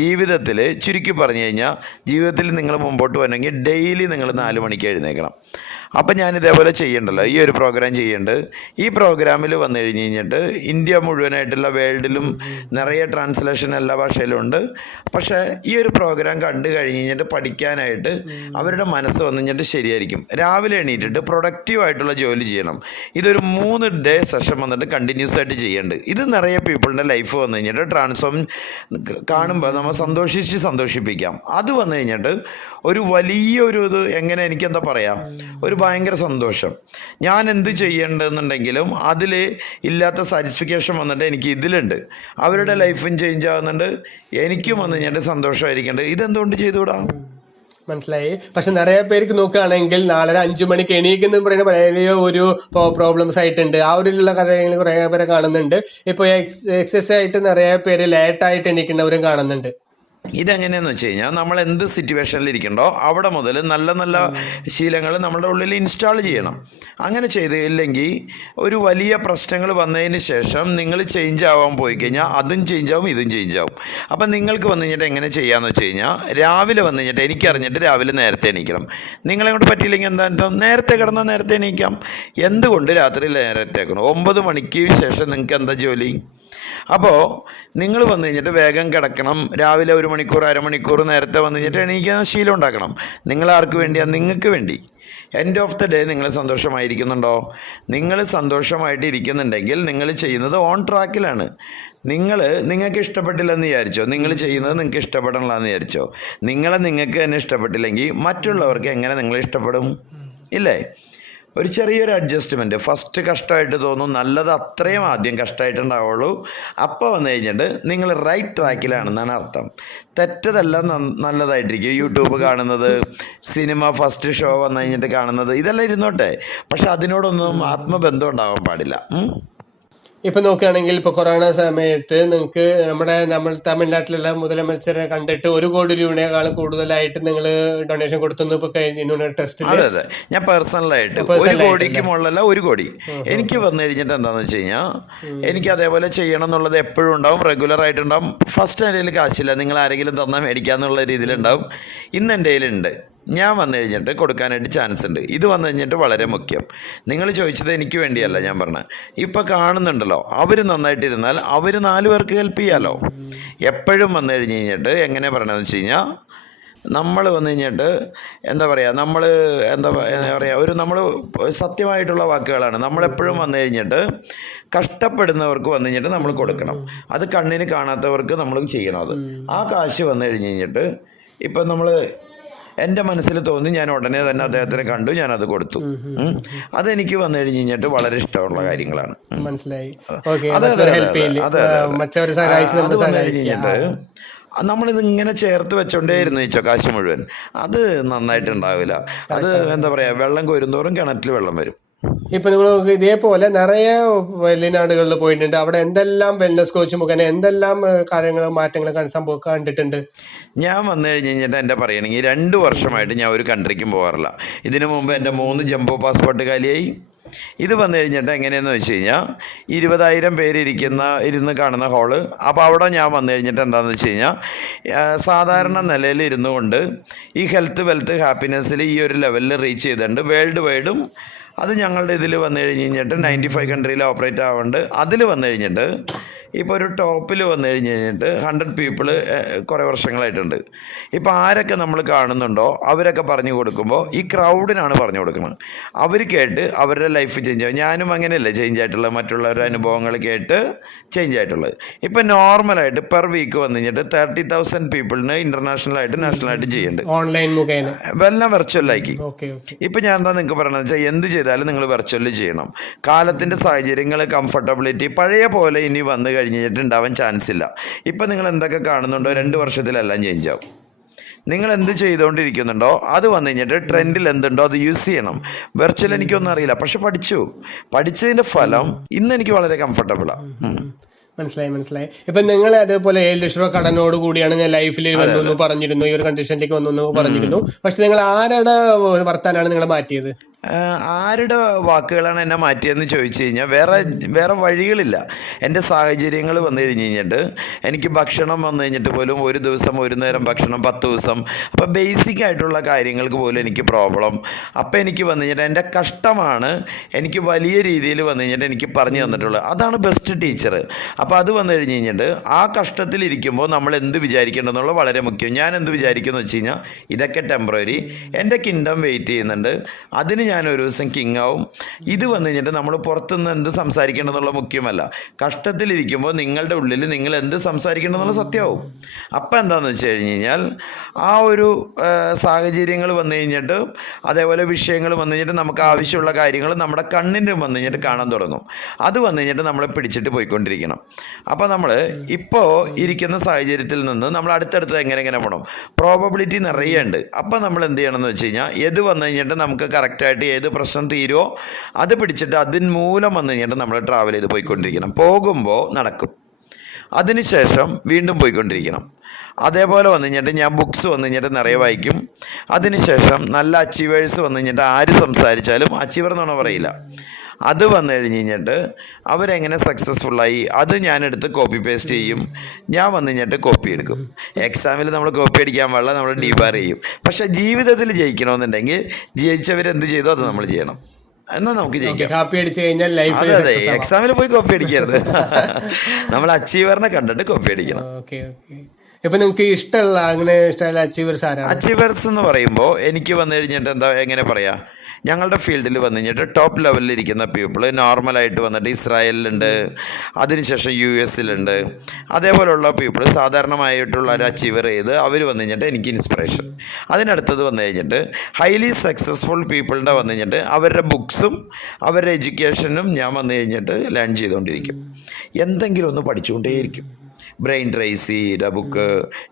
ജീവിതത്തിൽ ചുരുക്കി പറഞ്ഞു കഴിഞ്ഞാൽ ജീവിതത്തിൽ നിങ്ങൾ മുമ്പോട്ട് വരണമെങ്കിൽ ഡെയിലി നിങ്ങൾ 4 മണിക്ക് എഴുന്നേൽക്കണം. അപ്പം ഞാൻ ഇതേപോലെ ചെയ്യണ്ടല്ലോ, ഈ ഒരു പ്രോഗ്രാം ചെയ്യുന്നുണ്ട്. ഈ പ്രോഗ്രാമിൽ വന്നു കഴിഞ്ഞ് കഴിഞ്ഞിട്ട് ഇന്ത്യ മുഴുവനായിട്ടുള്ള വേൾഡിലും നിറയെ ട്രാൻസ്ലേഷൻ എല്ലാ ഭാഷയിലും ഉണ്ട്. പക്ഷേ ഈ ഒരു പ്രോഗ്രാം കണ്ടു കഴിഞ്ഞ് കഴിഞ്ഞിട്ട് പഠിക്കാനായിട്ട് അവരുടെ മനസ്സ് വന്നു കഴിഞ്ഞിട്ട് ശരിയായിരിക്കും. രാവിലെ എണീറ്റിട്ട് പ്രൊഡക്റ്റീവായിട്ടുള്ള ജോലി ചെയ്യണം. ഇതൊരു 3 ഡേ സെഷൻ വന്നിട്ട് കണ്ടിന്യൂസ് ആയിട്ട് ചെയ്യേണ്ടത്. ഇത് നിറയെ പീപ്പിളിൻ്റെ ലൈഫ് വന്നു കഴിഞ്ഞിട്ട് ട്രാൻസ്ഫോം കാണുമ്പോൾ നമ്മൾ സന്തോഷിപ്പിക്കാം. അത് വന്നു കഴിഞ്ഞിട്ട് ഒരു വലിയൊരു ഇത് എങ്ങനെ എനിക്കെന്താ പറയാം, ഒരു ഭയങ്കര സന്തോഷം. ഞാൻ എന്ത് ചെയ്യേണ്ടതെന്നുണ്ടെങ്കിലും അതിൽ ഇല്ലാത്ത സാറ്റിസ്ഫിക്കേഷൻ വന്നിട്ട് എനിക്ക് ഇതിലുണ്ട്. അവരുടെ ലൈഫും ചേഞ്ച് ആകുന്നുണ്ട്, എനിക്കും വന്ന് കഴിഞ്ഞിട്ട് സന്തോഷമായിരിക്കുന്നുണ്ട്. ഇതെന്തുകൊണ്ട് ചെയ്തുകൂടാ? മനസ്സിലായി. പക്ഷെ നിറയെ പേർക്ക് നോക്കുകയാണെങ്കിൽ നാളെ 5 മണിക്ക് എണീക്കുന്ന പറയുന്ന വലിയ ഒരു പ്രോബ്ലംസ് ആയിട്ടുണ്ട്. ആ ഒരു കാര്യങ്ങൾ കുറെ പേരെ കാണുന്നുണ്ട്. ഇപ്പൊ എക്സസൈസ് ആയിട്ട് നിറയെ പേര് ലേറ്റ് ആയിട്ട് എണീക്കുന്നവരും കാണുന്നുണ്ട്. ഇതെങ്ങനെയാന്ന് വെച്ച് കഴിഞ്ഞാൽ നമ്മൾ എന്ത് സിറ്റുവേഷനിൽ ഇരിക്കണ്ടോ അവിടെ മുതൽ നല്ല നല്ല ശീലങ്ങൾ നമ്മുടെ ഉള്ളിൽ ഇൻസ്റ്റാൾ ചെയ്യണം. അങ്ങനെ ചെയ്തില്ലെങ്കിൽ ഒരു വലിയ പ്രശ്നങ്ങൾ വന്നതിന് ശേഷം നിങ്ങൾ ചേഞ്ച് ആവാൻ പോയി കഴിഞ്ഞാൽ അതും ചേഞ്ച് ആവും, ഇതും ചേഞ്ച് ആവും. അപ്പം നിങ്ങൾക്ക് വന്നു കഴിഞ്ഞിട്ട് എങ്ങനെ ചെയ്യാമെന്ന് വെച്ച് കഴിഞ്ഞാൽ രാവിലെ വന്നു കഴിഞ്ഞിട്ട് എനിക്കറിഞ്ഞിട്ട് രാവിലെ നേരത്തെ എണീക്കണം. നിങ്ങളെ കൊണ്ട് പറ്റിയില്ലെങ്കിൽ എന്താ നേരത്തെ കിടന്നാൽ നേരത്തെ എണീക്കാം. എന്തുകൊണ്ട് രാത്രി നേരത്തെ ആക്കണം? 9 മണിക്ക് ശേഷം നിങ്ങൾക്ക് എന്താ ജോലി? അപ്പോൾ നിങ്ങൾ വന്നു കഴിഞ്ഞിട്ട് വേഗം കിടക്കണം. രാവിലെ 1 മണിക്കൂർ അരമണിക്കൂർ നേരത്തെ വന്നു കഴിഞ്ഞിട്ട് എണീക്കുന്ന ശീലം ഉണ്ടാക്കണം. നിങ്ങൾക്ക് വേണ്ടിയാണ്, നിങ്ങൾക്ക് വേണ്ടി. എൻഡ് ഓഫ് ദ ഡേ നിങ്ങൾ സന്തോഷമായിരിക്കുന്നുണ്ടോ? നിങ്ങൾ സന്തോഷമായിട്ട് ഇരിക്കുന്നുണ്ടെങ്കിൽ നിങ്ങൾ ചെയ്യുന്നത് ഓൺ ട്രാക്കിലാണ്. നിങ്ങൾക്ക് ഇഷ്ടപ്പെട്ടില്ലെന്ന് വിചാരിച്ചോ, നിങ്ങൾ ചെയ്യുന്നത് നിങ്ങൾക്ക് ഇഷ്ടപ്പെടണില്ലെന്ന് വിചാരിച്ചോ, നിങ്ങൾക്ക് തന്നെ ഇഷ്ടപ്പെട്ടില്ലെങ്കിൽ മറ്റുള്ളവർക്ക് എങ്ങനെ നിങ്ങളെ ഇഷ്ടപ്പെടും? ഇല്ലേ? ഒരു ചെറിയൊരു അഡ്ജസ്റ്റ്മെൻറ്റ് ഫസ്റ്റ് കഷ്ടമായിട്ട് തോന്നും, നല്ലത് അത്രയും ആദ്യം കഷ്ടമായിട്ടുണ്ടാവുള്ളൂ. അപ്പോൾ വന്നു കഴിഞ്ഞിട്ട് നിങ്ങൾ റൈറ്റ് ട്രാക്കിലാണെന്നാണ് അർത്ഥം. തെറ്റതെല്ലാം നല്ലതായിട്ടിരിക്കും. യൂട്യൂബ് കാണുന്നത്, സിനിമ ഫസ്റ്റ് ഷോ വന്നു കഴിഞ്ഞിട്ട് കാണുന്നത്, ഇതെല്ലാം ഇരുന്നോട്ടെ. പക്ഷെ അതിനോടൊന്നും ആത്മബന്ധം ഉണ്ടാവാൻ പാടില്ല. ഇപ്പൊ നോക്കുകയാണെങ്കിൽ ഇപ്പൊ കൊറോണ സമയത്ത് നിങ്ങൾക്ക് നമ്മൾ തമിഴ്നാട്ടിലുള്ള മുതലമത്സരം കണ്ടിട്ട് 1 കോടി രൂപയേക്കാൾ കൂടുതലായിട്ട് നിങ്ങൾ ഡൊണേഷൻ കൊടുത്തു ഇപ്പൊ കഴിഞ്ഞ ടെസ്റ്റിൽ. അതെ അതെ, ഞാൻ പേഴ്സണലായിട്ട് 1 കോടിക്ക് മുകളിലല്ല, 1 കോടി എനിക്ക് വന്നു കഴിഞ്ഞിട്ട് എന്താണെന്ന് വെച്ച് കഴിഞ്ഞാൽ എനിക്ക് അതേപോലെ ചെയ്യണം എന്നുള്ളത് എപ്പോഴും ഉണ്ടാവും, റെഗുലർ ആയിട്ടുണ്ടാവും. ഫസ്റ്റ് എൻ്റെ കയ്യിൽ കാശില്ല, നിങ്ങൾ ആരെങ്കിലും തന്നാൽ മേടിക്കാന്നുള്ള രീതിയിലുണ്ടാവും. ഇന്ന് എൻ്റെ കയ്യിലുണ്ട്, ഞാൻ വന്നു കഴിഞ്ഞിട്ട് കൊടുക്കാനായിട്ട് ചാൻസ് ഉണ്ട്. ഇത് വന്നു കഴിഞ്ഞിട്ട് വളരെ മുഖ്യം. നിങ്ങൾ ചോദിച്ചത് എനിക്ക് വേണ്ടിയല്ല ഞാൻ പറഞ്ഞത്. ഇപ്പം കാണുന്നുണ്ടല്ലോ, അവർ നന്നായിട്ടിരുന്നാൽ അവർ 4 പേർക്ക് ഹെൽപ്പ് ചെയ്യാമല്ലോ. എപ്പോഴും വന്നു കഴിഞ്ഞ് കഴിഞ്ഞിട്ട് എങ്ങനെ പറയണമെന്ന് വെച്ച് കഴിഞ്ഞാൽ നമ്മൾ വന്നു കഴിഞ്ഞിട്ട് എന്താ പറയുക, നമ്മൾ സത്യമായിട്ടുള്ള വാക്കുകളാണ്. നമ്മളെപ്പോഴും വന്നു കഴിഞ്ഞിട്ട് കഷ്ടപ്പെടുന്നവർക്ക് വന്നു കഴിഞ്ഞിട്ട് നമ്മൾ കൊടുക്കണം. അത് കണ്ണിന് കാണാത്തവർക്ക് നമ്മൾ ചെയ്യണം. അത് ആ കാശ് വന്നു കഴിഞ്ഞ് കഴിഞ്ഞിട്ട് ഇപ്പം നമ്മൾ എൻ്റെ മനസ്സിൽ തോന്നി, ഞാൻ ഉടനെ തന്നെ അദ്ദേഹത്തിനെ കണ്ടു, ഞാനത് കൊടുത്തു. അതെനിക്ക് വന്നു കഴിഞ്ഞ് കഴിഞ്ഞിട്ട് വളരെ ഇഷ്ടമുള്ള കാര്യങ്ങളാണ്. മനസ്സിലായി. അത് വന്നു കഴിഞ്ഞിട്ട് നമ്മളിത് ഇങ്ങനെ ചേർത്ത് വെച്ചോണ്ടേയിരുന്നു ഈ കാശ് മുഴുവൻ, അത് നന്നായിട്ടുണ്ടാവില്ല. അത് എന്താ പറയുക, വെള്ളം കോരുന്തോറും കിണറ്റിൽ വെള്ളം വരും. ഇപ്പൊ നിങ്ങൾ ഇതേപോലെ നിറയെ വെളിനാടുകളിൽ പോയിട്ടുണ്ട്. അവിടെ എന്തെല്ലാം വെൽനസ് കോച്ച് മുഖേന എന്തെല്ലാം കാര്യങ്ങൾ മാറ്റങ്ങൾ കണ്ടിട്ടുണ്ട്. ഞാൻ വന്നു കഴിഞ്ഞ് കഴിഞ്ഞിട്ട് എൻ്റെ പറയണമെങ്കിൽ 2 വർഷമായിട്ട് ഞാൻ ഒരു കൺട്രിക്കും പോകാറില്ല. ഇതിനു മുമ്പ് എൻ്റെ 3 ജംബോ പാസ്പോർട്ട് കാലിയായി. ഇത് വന്നു കഴിഞ്ഞിട്ട് എങ്ങനെയെന്ന് വെച്ച് കഴിഞ്ഞാൽ 20,000 പേര് ഇരുന്ന് കാണുന്ന ഹാള്. അപ്പോൾ അവിടെ ഞാൻ വന്നു കഴിഞ്ഞിട്ട് എന്താണെന്ന് വെച്ച് കഴിഞ്ഞാൽ സാധാരണ നിലയിൽ ഇരുന്നു കൊണ്ട് ഈ ഹെൽത്ത് വെൽത്ത് ഹാപ്പിനെസ്സിൽ ഈ ഒരു ലെവലിൽ റീച്ച് ചെയ്തിട്ടുണ്ട്. വേൾഡ് വൈഡും അത് ഞങ്ങളുടെ ഇതിൽ വന്നു കഴിഞ്ഞ് കഴിഞ്ഞിട്ട് 95 കൺട്രിയിൽ ഓപ്പറേറ്റ് ആവുന്നുണ്ട്. അതിൽ വന്നു കഴിഞ്ഞിട്ട് ഇപ്പോൾ ഒരു ടോപ്പിൽ വന്നു കഴിഞ്ഞ് കഴിഞ്ഞിട്ട് 100 പീപ്പിൾ കുറേ വർഷങ്ങളായിട്ടുണ്ട്. ഇപ്പോൾ ആരൊക്കെ നമ്മൾ കാണുന്നുണ്ടോ അവരൊക്കെ പറഞ്ഞു കൊടുക്കുമ്പോൾ ഈ ക്രൗഡിനാണ് പറഞ്ഞു കൊടുക്കുന്നത്. അവർ കേട്ട് അവരുടെ ലൈഫ് ചേഞ്ച് ആവും. ഞാനും അങ്ങനെയല്ലേ ചേഞ്ച് ആയിട്ടുള്ളത്, മറ്റുള്ളവരുടെ അനുഭവങ്ങൾ കേട്ട് ചേഞ്ച് ആയിട്ടുള്ളത്. ഇപ്പം നോർമലായിട്ട് പെർ വീക്ക് വന്നു കഴിഞ്ഞിട്ട് 30,000 പീപ്പിളിന് ഇൻ്റർനാഷണലായിട്ട് നാഷണലായിട്ട് ചെയ്യുന്നുണ്ട്, ഓൺലൈൻ മുഖേന, എല്ലാം വെർച്വലാക്കി. ഇപ്പം ഞാൻ എന്താ നിങ്ങൾക്ക് പറയണമെന്ന് വെച്ചാൽ എന്ത് ചെയ്താലും നിങ്ങൾ വെർച്വലിൽ ചെയ്യണം. കാലത്തിൻ്റെ സാഹചര്യങ്ങൾ, കംഫർട്ടബിലിറ്റി പഴയ പോലെ ഇനി വന്നു കഴിഞ്ഞിട്ടുണ്ടാവാൻ ചാൻസ് ഇല്ല. ഇപ്പം നിങ്ങൾ എന്തൊക്കെ കാണുന്നുണ്ടോ 2 വർഷത്തിലെല്ലാം ചേഞ്ച് ആവും. നിങ്ങൾ എന്ത് ചെയ്തുകൊണ്ടിരിക്കുന്നുണ്ടോ അത് വന്നു കഴിഞ്ഞിട്ട് ട്രെൻഡിൽ എന്തുണ്ടോ അത് യൂസ് ചെയ്യണം. വെർച്വൽ എനിക്കൊന്നും അറിയില്ല, പക്ഷെ പഠിച്ചതിൻ്റെ ഫലം ഇന്ന് എനിക്ക് വളരെ കംഫർട്ടബിളാണ്. മനസ്സിലായി. ഇപ്പൊ നിങ്ങൾ അതേപോലെ 7 ലക്ഷം രൂപ കടനോട് കൂടിയാണ് ഞാൻ ലൈഫിൽ വന്നു പറഞ്ഞിരുന്നു, ഈ ഒരു കണ്ടീഷനിലേക്ക് വന്നു പറഞ്ഞിരുന്നു. പക്ഷെ നിങ്ങൾ ആരുടെ വർത്താനാണ് നിങ്ങൾ മാറ്റിയത്? ആരുടെ വാക്കുകളാണ് എന്നെ മാറ്റിയതെന്ന് ചോദിച്ചു കഴിഞ്ഞാൽ വേറെ വഴികളില്ല. എൻ്റെ സാഹചര്യങ്ങൾ വന്നു കഴിഞ്ഞ് കഴിഞ്ഞിട്ട് എനിക്ക് ഭക്ഷണം വന്നു കഴിഞ്ഞിട്ട് പോലും ഒരു ദിവസം ഒരു നേരം ഭക്ഷണം 10 ദിവസം, അപ്പോൾ ബേസിക് ആയിട്ടുള്ള കാര്യങ്ങൾക്ക് പോലും എനിക്ക് പ്രോബ്ലം. അപ്പോൾ എനിക്ക് വന്നു കഴിഞ്ഞിട്ട് എൻ്റെ കഷ്ടമാണ് എനിക്ക് വലിയ രീതിയിൽ വന്നു കഴിഞ്ഞിട്ട് എനിക്ക് പറഞ്ഞു തന്നിട്ടുള്ളത്. അതാണ് ബെസ്റ്റ് ടീച്ചർ. അപ്പോൾ അത് വന്നു കഴിഞ്ഞ് കഴിഞ്ഞിട്ട് ആ കഷ്ടത്തിലിരിക്കുമ്പോൾ നമ്മൾ എന്ത് വിചാരിക്കേണ്ടതെന്നുള്ളത് വളരെ മുഖ്യം. ഞാൻ എന്ത് വിചാരിക്കുമെന്ന് വെച്ച് കഴിഞ്ഞാൽ ഇതൊക്കെ ടെമ്പററി, എൻ്റെ കിങ്ഡം വെയിറ്റ് ചെയ്യുന്നുണ്ട്, അതിന് ഞാനൊരു ദിവസം കിങ് ആവും. ഇത് വന്നു കഴിഞ്ഞിട്ട് നമ്മൾ പുറത്തുനിന്ന് എന്ത് സംസാരിക്കേണ്ടതെന്നുള്ള മുഖ്യമല്ല. കഷ്ടത്തിലിരിക്കുമ്പോൾ നിങ്ങളുടെ ഉള്ളിൽ നിങ്ങൾ എന്ത് സംസാരിക്കേണ്ടതെന്നുള്ള സത്യമാവും. അപ്പം എന്താണെന്ന് വെച്ച് കഴിഞ്ഞാൽ ആ ഒരു സാഹചര്യങ്ങൾ വന്നു കഴിഞ്ഞിട്ട് അതേപോലെ വിഷയങ്ങൾ വന്നു കഴിഞ്ഞിട്ട് നമുക്ക് ആവശ്യമുള്ള കാര്യങ്ങൾ നമ്മുടെ കണ്ണിൻ്റെ വന്നു കഴിഞ്ഞിട്ട് കാണാൻ തുടങ്ങും. അത് വന്നു കഴിഞ്ഞിട്ട് നമ്മളെ പിടിച്ചിട്ട് പോയിക്കൊണ്ടിരിക്കണം. അപ്പോൾ നമ്മൾ ഇപ്പോൾ ഇരിക്കുന്ന സാഹചര്യത്തിൽ നിന്ന് നമ്മൾ അടുത്തടുത്ത് എങ്ങനെ പോകണം, പ്രോബബിലിറ്റി നിറയെ ഉണ്ട്. അപ്പം നമ്മൾ എന്ത് ചെയ്യണമെന്ന് വെച്ച് കഴിഞ്ഞാൽ ഏത് വന്നു കഴിഞ്ഞിട്ട് നമുക്ക് കറക്റ്റായിട്ട് ഏത് പ്രശ്നം തീരുമോ അത് പിടിച്ചിട്ട് അതിന് മൂലം വന്നു കഴിഞ്ഞിട്ട് നമ്മൾ ട്രാവൽ ചെയ്ത് പോയിക്കൊണ്ടിരിക്കണം. പോകുമ്പോൾ നടക്കും, അതിനുശേഷം വീണ്ടും പോയിക്കൊണ്ടിരിക്കണം. അതേപോലെ വന്നു കഴിഞ്ഞിട്ട് ഞാൻ ബുക്സ് വന്നു കഴിഞ്ഞിട്ട് നിറയെ വായിക്കും. അതിനുശേഷം നല്ല അച്ചീവേഴ്സ് വന്നു കഴിഞ്ഞിട്ട് ആര് സംസാരിച്ചാലും അച്ചീവർ എന്നാണ് പറയില്ല. അത് വന്നു കഴിഞ്ഞ് കഴിഞ്ഞിട്ട് അവരെങ്ങനെ സക്സസ്ഫുള്ളായി അത് ഞാനെടുത്ത് കോപ്പി പേസ്റ്റ് ചെയ്യും. ഞാൻ വന്നു കഴിഞ്ഞിട്ട് കോപ്പി എടുക്കും. എക്സാമിൽ നമ്മൾ കോപ്പി അടിക്കാൻ പാടില്ല, നമ്മൾ ഡീബാർ ചെയ്യും. പക്ഷേ ജീവിതത്തിൽ ജയിക്കണമെന്നുണ്ടെങ്കിൽ ജയിച്ചവരെന്ത് ചെയ്തോ അത് നമ്മൾ ചെയ്യണം, എന്നാൽ നമുക്ക് ജയിക്കാം. കാപ്പി അടിച്ചു കഴിഞ്ഞാൽ ലൈഫ്. അതെ അതെ, എക്സാമിൽ പോയി കോപ്പി അടിക്കരുത്. നമ്മൾ അച്ചീവറിനെ കണ്ടിട്ട് കോപ്പി അടിക്കണം. ഇപ്പൊ നിങ്ങൾക്ക് ഇഷ്ടമുള്ള അച്ചീവേഴ്സ് ആരാണ്? അച്ചീവേഴ്സ് എന്ന് പറയുമ്പോൾ എനിക്ക് വന്നു കഴിഞ്ഞിട്ട് എങ്ങനെ പറയാ, ഞങ്ങളുടെ ഫീൽഡിൽ വന്നു കഴിഞ്ഞിട്ട് ടോപ്പ് ലെവലിൽ ഇരിക്കുന്ന പീപ്പിൾ നോർമലായിട്ട് വന്നിട്ട് ഇസ്രായേലിലുണ്ട്, അതിനുശേഷം US അതേപോലെയുള്ള പീപ്പിൾ സാധാരണമായിട്ടുള്ള ഒരു അച്ചീവർ ചെയ്ത് അവർ വന്നു കഴിഞ്ഞിട്ട് എനിക്ക് ഇൻസ്പിറേഷൻ. അതിനടുത്തത് വന്നു കഴിഞ്ഞിട്ട് ഹൈലി സക്സസ്ഫുൾ പീപ്പിളിൻ്റെ വന്നു കഴിഞ്ഞിട്ട് അവരുടെ ബുക്സും അവരുടെ എഡ്യൂക്കേഷനും ഞാൻ വന്നു കഴിഞ്ഞിട്ട് ലേൺ ചെയ്തുകൊണ്ടിരിക്കും. എന്തെങ്കിലും ഒന്ന് പഠിച്ചുകൊണ്ടേയിരിക്കും. ബ്രെയിൻ ട്രേസിയുടെ ബുക്ക്,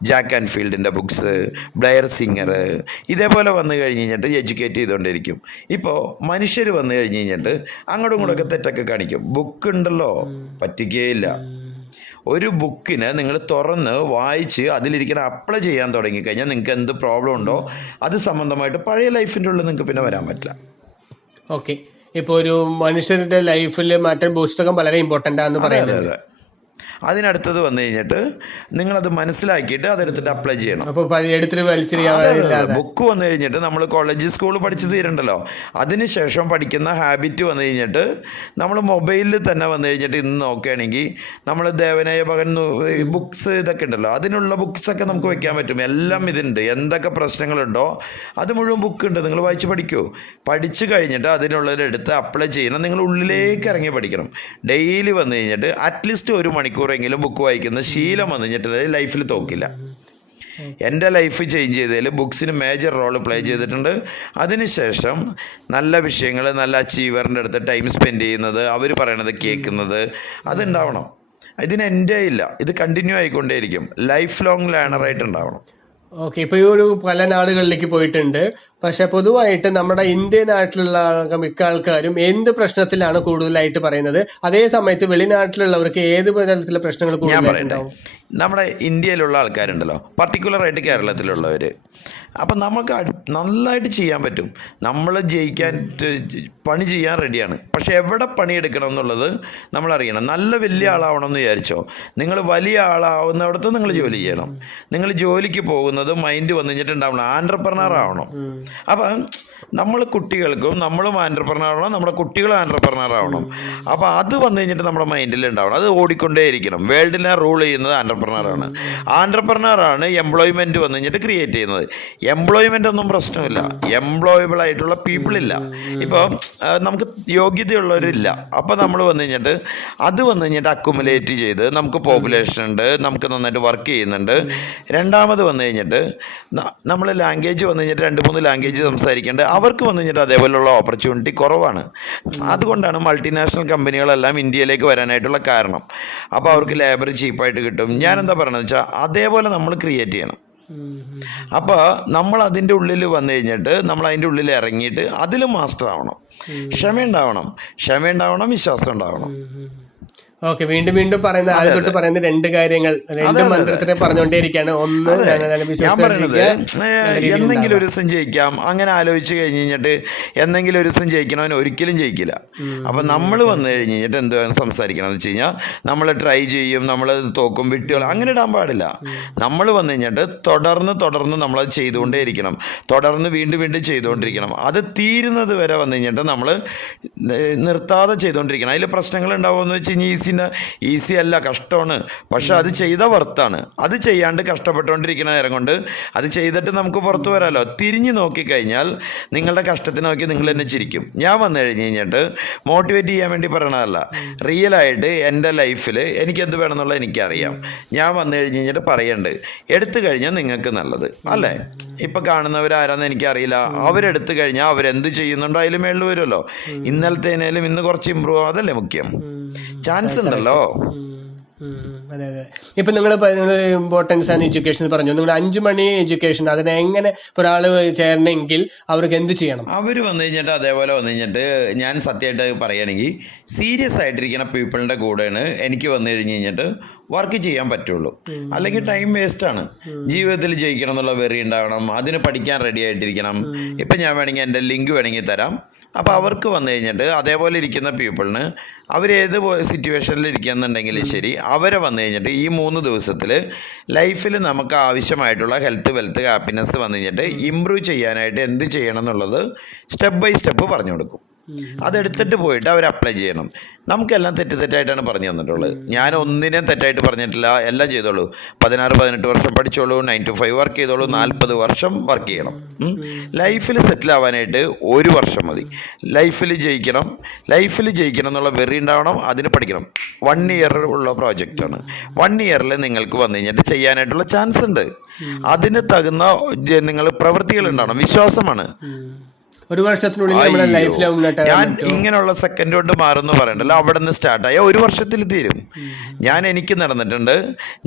ജാക്ക് ആൻഡ് ഫീൽഡിൻ്റെ ബുക്സ്, ബ്ലെയർ സിംഗർ, ഇതേപോലെ വന്നു കഴിഞ്ഞ് കഴിഞ്ഞിട്ട് എഡ്യൂക്കേറ്റ് ചെയ്തുകൊണ്ടിരിക്കും. ഇപ്പോൾ മനുഷ്യർ വന്നു കഴിഞ്ഞ് കഴിഞ്ഞിട്ട് അങ്ങോട്ടും ഇങ്ങോട്ടൊക്കെ തെറ്റൊക്കെ കാണിക്കും. ബുക്ക് ഉണ്ടല്ലോ, പറ്റിക്കുകയില്ല. ഒരു ബുക്കിനെ നിങ്ങൾ തുറന്ന് വായിച്ച് അതിലിരിക്കുന്ന അപ്ലൈ ചെയ്യാൻ തുടങ്ങിക്കഴിഞ്ഞാൽ നിങ്ങൾക്ക് എന്ത് പ്രോബ്ലം ഉണ്ടോ അത് സംബന്ധമായിട്ട് പഴയ ലൈഫിൻ്റെ ഉള്ളിൽ നിങ്ങൾക്ക് പിന്നെ വരാൻ പറ്റില്ല. ഓക്കെ, ഇപ്പോൾ ഒരു മനുഷ്യരുടെ ലൈഫിൽ മറ്റൊരു പുസ്തകം വളരെ ഇമ്പോർട്ടൻ്റ് ആണെന്ന് പറയുന്നത്. അതിനടുത്തത് വന്നു കഴിഞ്ഞിട്ട് നിങ്ങളത് മനസ്സിലാക്കിയിട്ട് അതെടുത്തിട്ട് അപ്ലൈ ചെയ്യണം. ബുക്ക് വന്നു കഴിഞ്ഞിട്ട് നമ്മൾ കോളേജ് സ്കൂൾ പഠിച്ചു തീരണ്ടല്ലോ. അതിനുശേഷം പഠിക്കുന്ന ഹാബിറ്റ് വന്നു കഴിഞ്ഞിട്ട് നമ്മൾ മൊബൈലിൽ തന്നെ വന്നു കഴിഞ്ഞിട്ട് ഇന്ന് നോക്കുകയാണെങ്കിൽ നമ്മൾ ദേവനായ ഭഗൻ ബുക്സ് ഇതൊക്കെ ഉണ്ടല്ലോ, അതിനുള്ള ബുക്സൊക്കെ നമുക്ക് വെക്കാൻ പറ്റും. എല്ലാം ഇതുണ്ട്. എന്തൊക്കെ പ്രശ്നങ്ങളുണ്ടോ അത് മുഴുവൻ ബുക്ക് ഉണ്ട്. നിങ്ങൾ വായിച്ച് പഠിക്കൂ. പഠിച്ചു കഴിഞ്ഞിട്ട് അതിനുള്ളതെടുത്ത് അപ്ലൈ ചെയ്യണം. നിങ്ങൾ ഉള്ളിലേക്ക് ഇറങ്ങി പഠിക്കണം. ഡെയിലി വന്നു കഴിഞ്ഞിട്ട് അറ്റ്ലീസ്റ്റ് 1 മണിക്കൂറെങ്കിലും ബുക്ക് വായിക്കുന്ന ശീലം വന്നു കഴിഞ്ഞിട്ട് ലൈഫിൽ തോക്കില്ല. എൻ്റെ ലൈഫ് ചേഞ്ച് ചെയ്തതിൽ ബുക്സിന് മേജർ റോൾ പ്ലേ ചെയ്തിട്ടുണ്ട്. അതിനുശേഷം നല്ല വിഷയങ്ങൾ, നല്ല അച്ചീവറിൻ്റെ അടുത്ത് ടൈം സ്പെൻഡ് ചെയ്യുന്നത്, അവർ പറയണത് കേൾക്കുന്നത്, അതുണ്ടാവണം. ഇതിന് എൻ്റെ ഇല്ല, ഇത് കണ്ടിന്യൂ ആയിക്കൊണ്ടേയിരിക്കും. ലൈഫ് ലോങ് ലേണറായിട്ട് ഉണ്ടാവണം. ഓക്കെ, ഇപ്പോൾ ഈ ഒരു പല നാടുകളിലേക്ക് പോയിട്ടുണ്ട്. പക്ഷെ പൊതുവായിട്ട് നമ്മുടെ ഇന്ത്യൻ നാട്ടിലുള്ള മിക്ക ആൾക്കാരും എന്ത് പ്രശ്നത്തിലാണ് കൂടുതലായിട്ട് പറയുന്നത്, അതേ സമയത്ത് വെളിനാട്ടിലുള്ളവർക്ക് ഏത് തരത്തിലുള്ള പ്രശ്നങ്ങൾ കൂടുതലായിട്ടുണ്ടാവും? നമ്മുടെ ഇന്ത്യയിലുള്ള ആൾക്കാരുണ്ടല്ലോ, പർട്ടിക്കുലറായിട്ട് കേരളത്തിലുള്ളവർ, അപ്പം നമുക്ക് നന്നായിട്ട് ചെയ്യാൻ പറ്റും. നമ്മൾ ജയിക്കാൻ പണി ചെയ്യാൻ റെഡിയാണ്. പക്ഷെ എവിടെ പണിയെടുക്കണം എന്നുള്ളത് നമ്മൾ അറിയണം. നല്ല വലിയ ആളാവണം എന്ന് വിചാരിച്ചോ, നിങ്ങൾ വലിയ ആളാവുന്നിടത്ത് നിങ്ങൾ ജോലി ചെയ്യണം. നിങ്ങൾ ജോലിക്ക് പോകുന്നത് മൈൻഡ് വന്നു കഴിഞ്ഞിട്ടുണ്ടാവണം, ആൻട്രപ്രനർ ആവണം. അപ്പം നമ്മൾ കുട്ടികൾക്കും നമ്മളും ആൻട്രപ്രനർ ആവണം, നമ്മുടെ കുട്ടികളും ആൻട്രപ്രനർ ആവണം. അപ്പോൾ അത് വന്നു കഴിഞ്ഞിട്ട് നമ്മുടെ മൈൻഡിൽ ഉണ്ടാവണം. അത് ഓടിക്കൊണ്ടേയിരിക്കണം. വേൾഡിനെ റൂൾ ചെയ്യുന്നത് ആൻട്രപ്രനറാണ്. ആൻട്രപ്രനറാണ് എംപ്ലോയ്മെൻറ്റ് വന്നു കഴിഞ്ഞിട്ട് ക്രിയേറ്റ് ചെയ്യുന്നത്. എംപ്ലോയ്മെൻ്റ് ഒന്നും പ്രശ്നമില്ല, എംപ്ലോയബിൾ ആയിട്ടുള്ള പീപ്പിളില്ല. ഇപ്പോൾ നമുക്ക് യോഗ്യതയുള്ളവരില്ല. അപ്പോൾ നമ്മൾ വന്നു കഴിഞ്ഞിട്ട് അത് വന്നു കഴിഞ്ഞിട്ട് അക്കുമുലേറ്റ് ചെയ്ത് നമുക്ക് പോപ്പുലേഷൻ ഉണ്ട്, നമുക്ക് നന്നായിട്ട് വർക്ക് ചെയ്യുന്നുണ്ട്. രണ്ടാമത് വന്നു കഴിഞ്ഞിട്ട് നമ്മൾ ലാംഗ്വേജ് വന്നു കഴിഞ്ഞിട്ട് 2-3 ലാംഗ്വേജ് സംസാരിക്കേണ്ടത് അവർക്ക് വന്നു കഴിഞ്ഞിട്ട് അതേപോലെയുള്ള ഓപ്പർച്യൂണിറ്റി കുറവാണ്. അതുകൊണ്ടാണ് മൾട്ടിനാഷണൽ കമ്പനികളെല്ലാം ഇന്ത്യയിലേക്ക് വരാനായിട്ടുള്ള കാരണം. അപ്പോൾ അവർക്ക് ലേബർ ചീപ്പായിട്ട് കിട്ടും. ഞാനെന്താ പറയണമെന്ന് വെച്ചാൽ അതേപോലെ നമ്മൾ ക്രിയേറ്റ് ചെയ്യണം. അപ്പോൾ നമ്മൾ അതിൻ്റെ ഉള്ളിൽ വന്നു കഴിഞ്ഞിട്ട് നമ്മൾ അതിൻ്റെ ഉള്ളിൽ ഇറങ്ങിയിട്ട് അതിൽ മാസ്റ്റർ ആവണം. ക്ഷമയുണ്ടാവണം, വിശ്വാസം ഉണ്ടാവണം. ഓക്കെ, വീണ്ടും വീണ്ടും പറയുന്ന ആദ്യം തൊട്ട് പറയുന്ന 2 കാര്യങ്ങൾ, 2 മന്ത്രത്തിനെ പറഞ്ഞുകൊണ്ടേയിരിക്കുകയാണ്. ഒന്ന്, ഞാൻ പറയുന്നത് എന്തെങ്കിലും ഒരു ദിവസം ജയിക്കാം. അങ്ങനെ ആലോചിച്ച് കഴിഞ്ഞ് കഴിഞ്ഞിട്ട് എന്തെങ്കിലും ഒരു ദിവസം ജയിക്കണവൻ ഒരിക്കലും ജയിക്കില്ല. അപ്പം നമ്മൾ വന്നു കഴിഞ്ഞ് കഴിഞ്ഞിട്ട് എന്ത് സംസാരിക്കണം എന്ന് വെച്ച് കഴിഞ്ഞാൽ നമ്മൾ ട്രൈ ചെയ്യും, നമ്മൾ തോക്കും, വിട്ടുകൾ അങ്ങനെ ഇടാൻ പാടില്ല. നമ്മൾ വന്നു കഴിഞ്ഞിട്ട് തുടർന്ന് നമ്മളത് ചെയ്തുകൊണ്ടേയിരിക്കണം. തുടർന്ന് വീണ്ടും ചെയ്തുകൊണ്ടിരിക്കണം. അത് തീരുന്നത് വരെ വന്നു കഴിഞ്ഞിട്ട് നമ്മൾ നിർത്താതെ ചെയ്തുകൊണ്ടിരിക്കണം. അതിൽ പ്രശ്നങ്ങൾ ഉണ്ടാവുമെന്ന് വെച്ച് കഴിഞ്ഞാൽ ഈസി ഈസി അല്ല, കഷ്ടമാണ്. പക്ഷെ അത് ചെയ്ത വർത്താണ്. അത് ചെയ്യാണ്ട് കഷ്ടപ്പെട്ടുകൊണ്ടിരിക്കുന്ന നേരം കൊണ്ട് അത് ചെയ്തിട്ട് നമുക്ക് പുറത്തു വരാമല്ലോ. തിരിഞ്ഞു നോക്കിക്കഴിഞ്ഞാൽ നിങ്ങളുടെ കഷ്ടത്തിന് നോക്കി നിങ്ങൾ തന്നെ ചിരിക്കും. ഞാൻ വന്നു കഴിഞ്ഞ് കഴിഞ്ഞിട്ട് മോട്ടിവേറ്റ് ചെയ്യാൻ വേണ്ടി പറയണതല്ല, റിയലായിട്ട് എൻ്റെ ലൈഫിൽ എനിക്കെന്ത് വേണമെന്നുള്ളത് എനിക്കറിയാം. ഞാൻ വന്നു കഴിഞ്ഞ് കഴിഞ്ഞിട്ട് പറയണ്ട്, എടുത്തു കഴിഞ്ഞാൽ നിങ്ങൾക്ക് നല്ലത് അല്ലേ. ഇപ്പം കാണുന്നവരാരാന്ന് എനിക്കറിയില്ല, അവരെടുത്തു കഴിഞ്ഞാൽ അവരെന്ത് ചെയ്യുന്നുണ്ടോ അതിൽ മേളിൽ വരുമല്ലോ. ഇന്നലത്തേനേലും ഇന്ന് കുറച്ച് ഇമ്പ്രൂവ് ആവും, അതല്ലേ മുഖ്യം. ചാൻസ് ഉണ്ടല്ലോ. അതെ അതെ. ഇപ്പൊ നിങ്ങൾ ഇമ്പോർട്ടൻസ് ആണ് എഡ്യൂക്കേഷൻ പറഞ്ഞു. നിങ്ങൾ 5 മണി എഡ്യൂക്കേഷൻ അതിനെ എങ്ങനെ ഒരാൾ ചേരണമെങ്കിൽ അവർക്ക് എന്ത് ചെയ്യണം? അവർ വന്നു കഴിഞ്ഞിട്ട് അതേപോലെ വന്നു കഴിഞ്ഞിട്ട് ഞാൻ സത്യമായിട്ട് പറയുകയാണെങ്കിൽ സീരിയസ് ആയിട്ടിരിക്കുന്ന പീപ്പിളിൻ്റെ കൂടെയാണ് എനിക്ക് വന്നു കഴിഞ്ഞ് കഴിഞ്ഞിട്ട് വർക്ക് ചെയ്യാൻ പറ്റുള്ളൂ. അല്ലെങ്കിൽ ടൈം വേസ്റ്റാണ്. ജീവിതത്തിൽ ജയിക്കണം എന്നുള്ള വെറി ഉണ്ടാവണം, അതിന് പഠിക്കാൻ റെഡി ആയിട്ടിരിക്കണം. ഇപ്പം ഞാൻ വേണമെങ്കിൽ എൻ്റെ ലിങ്ക് വേണമെങ്കിൽ തരാം. അപ്പോൾ അവർക്ക് വന്നു കഴിഞ്ഞിട്ട് അതേപോലെ ഇരിക്കുന്ന പീപ്പിളിന് അവരേത് സിറ്റുവേഷനിൽ ഇരിക്കുന്നുണ്ടെങ്കിലും ശരി, അവരെ വന്നു കഴിഞ്ഞിട്ട് ഈ 3 ദിവസത്തിൽ ലൈഫിൽ നമുക്ക് ആവശ്യമായിട്ടുള്ള ഹെൽത്ത്, വെൽത്ത്, ഹാപ്പിനെസ് വന്നു കഴിഞ്ഞിട്ട് ഇമ്പ്രൂവ് ചെയ്യാനായിട്ട് എന്ത് ചെയ്യണം എന്നുള്ളത് സ്റ്റെപ്പ് ബൈ സ്റ്റെപ്പ് പറഞ്ഞു കൊടുക്കും. അതെടുത്തിട്ട് പോയിട്ട് അവർ അപ്ലൈ ചെയ്യണം. നമുക്കെല്ലാം തെറ്റായിട്ടാണ് പറഞ്ഞു തന്നിട്ടുള്ളത്. ഞാൻ ഒന്നിനെയും തെറ്റായിട്ട് പറഞ്ഞിട്ടില്ല, എല്ലാം ചെയ്തോളൂ. 16-18 വർഷം പഠിച്ചോളൂ, 9 to 5 വർക്ക് ചെയ്തോളൂ, 40 വർഷം വർക്ക് ചെയ്യണം. ലൈഫിൽ സെറ്റിൽ ആവാനായിട്ട് 1 വർഷം മതി. ലൈഫിൽ ജയിക്കണം എന്നുള്ള വെറി ഉണ്ടാവണം, അതിന് പഠിക്കണം. 1 ഇയർ ഉള്ള പ്രോജക്റ്റാണ്. 1 ഇയറിൽ നിങ്ങൾക്ക് വന്നു കഴിഞ്ഞിട്ട് ചെയ്യാനായിട്ടുള്ള ചാൻസ് ഉണ്ട്. അതിന് തകുന്ന നിങ്ങൾ പ്രവൃത്തികൾ ഉണ്ടാവണം, വിശ്വാസമാണ്. 1 വർഷത്തിനുള്ളിൽ നമ്മുടെ ലൈഫിൽ ഞാൻ ഇങ്ങനെയുള്ള സെക്കൻഡ് കൊണ്ട് മാറുമെന്ന് പറയണ്ടല്ലോ. അവിടെ നിന്ന് സ്റ്റാർട്ടായ 1 വർഷത്തിൽ തീരും. എനിക്ക് നടന്നിട്ടുണ്ട്.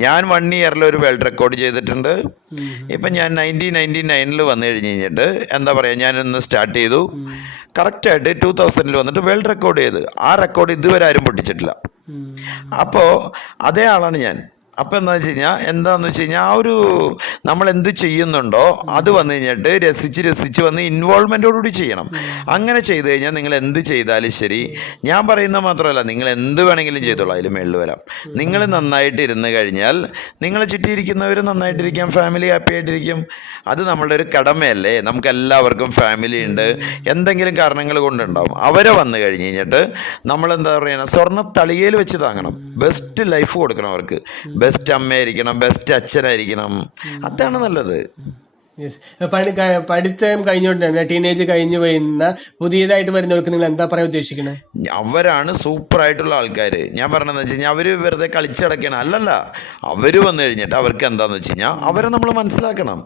ഞാൻ 1 ഇയറിൽ ഒരു വേൾഡ് റെക്കോർഡ് ചെയ്തിട്ടുണ്ട്. ഇപ്പം ഞാൻ 1999 വന്നു കഴിഞ്ഞ് കഴിഞ്ഞിട്ട് എന്താ പറയുക, ഞാനൊന്ന് സ്റ്റാർട്ട് ചെയ്തു. കറക്റ്റായിട്ട് 2000 വന്നിട്ട് വേൾഡ് റെക്കോർഡ് ചെയ്ത് ആ റെക്കോർഡ് ഇതുവരെ ആരും പൊട്ടിച്ചിട്ടില്ല. അപ്പോൾ അതേ ആളാണ് ഞാൻ. അപ്പോൾ എന്താണെന്ന് വെച്ച് കഴിഞ്ഞാൽ ആ ഒരു നമ്മൾ എന്ത് ചെയ്യുന്നുണ്ടോ അത് വന്നു കഴിഞ്ഞിട്ട് രസിച്ച് വന്ന് ഇൻവോൾവ്മെൻറ്റോടുകൂടി ചെയ്യണം. അങ്ങനെ ചെയ്ത് കഴിഞ്ഞാൽ നിങ്ങൾ എന്ത് ചെയ്താലും ശരി, ഞാൻ പറയുന്നത് മാത്രമല്ല, നിങ്ങൾ എന്ത് വേണമെങ്കിലും ചെയ്തോളൂ, അതിൽ മേളിൽ വരാം. നിങ്ങൾ നന്നായിട്ട് ഇരുന്ന് കഴിഞ്ഞാൽ നിങ്ങളെ ചുറ്റിയിരിക്കുന്നവർ നന്നായിട്ടിരിക്കാം, ഫാമിലി ഹാപ്പി ആയിട്ടിരിക്കും. അത് നമ്മളുടെ ഒരു കടമയല്ലേ. നമുക്ക് എല്ലാവർക്കും ഫാമിലി ഉണ്ട്, എന്തെങ്കിലും കാരണങ്ങൾ കൊണ്ടുണ്ടാവും. അവരെ വന്നു കഴിഞ്ഞ് കഴിഞ്ഞിട്ട് നമ്മളെന്താ പറയുക, സ്വർണ്ണ തളികയിൽ വെച്ച് താങ്ങണം. ബെസ്റ്റ് ലൈഫ് കൊടുക്കണം അവർക്ക്. ബെസ്റ്റ് അമ്മയായിരിക്കണം, ബെസ്റ്റ് അച്ഛനായിരിക്കണം. അതാണ് നല്ലത്. പഠിത്തം കഴിഞ്ഞോണ്ട് ടീനേജ് കഴിഞ്ഞു വരുന്ന പുതിയതായിട്ട് വരുന്നവർക്ക് നിങ്ങൾ എന്താ പറയാൻ ഉദ്ദേശിക്കുന്നത്? അവരാണ് സൂപ്പറായിട്ടുള്ള ആൾക്കാർ. ഞാൻ പറഞ്ഞതെന്ന് വെച്ച് കഴിഞ്ഞാൽ അവർ വെറുതെ കളിച്ചടക്കണം അല്ലല്ല. അവർ വന്നു കഴിഞ്ഞിട്ട് അവർക്ക് എന്താണെന്ന് വെച്ച് കഴിഞ്ഞാൽ അവരെ നമ്മൾ മനസ്സിലാക്കണം.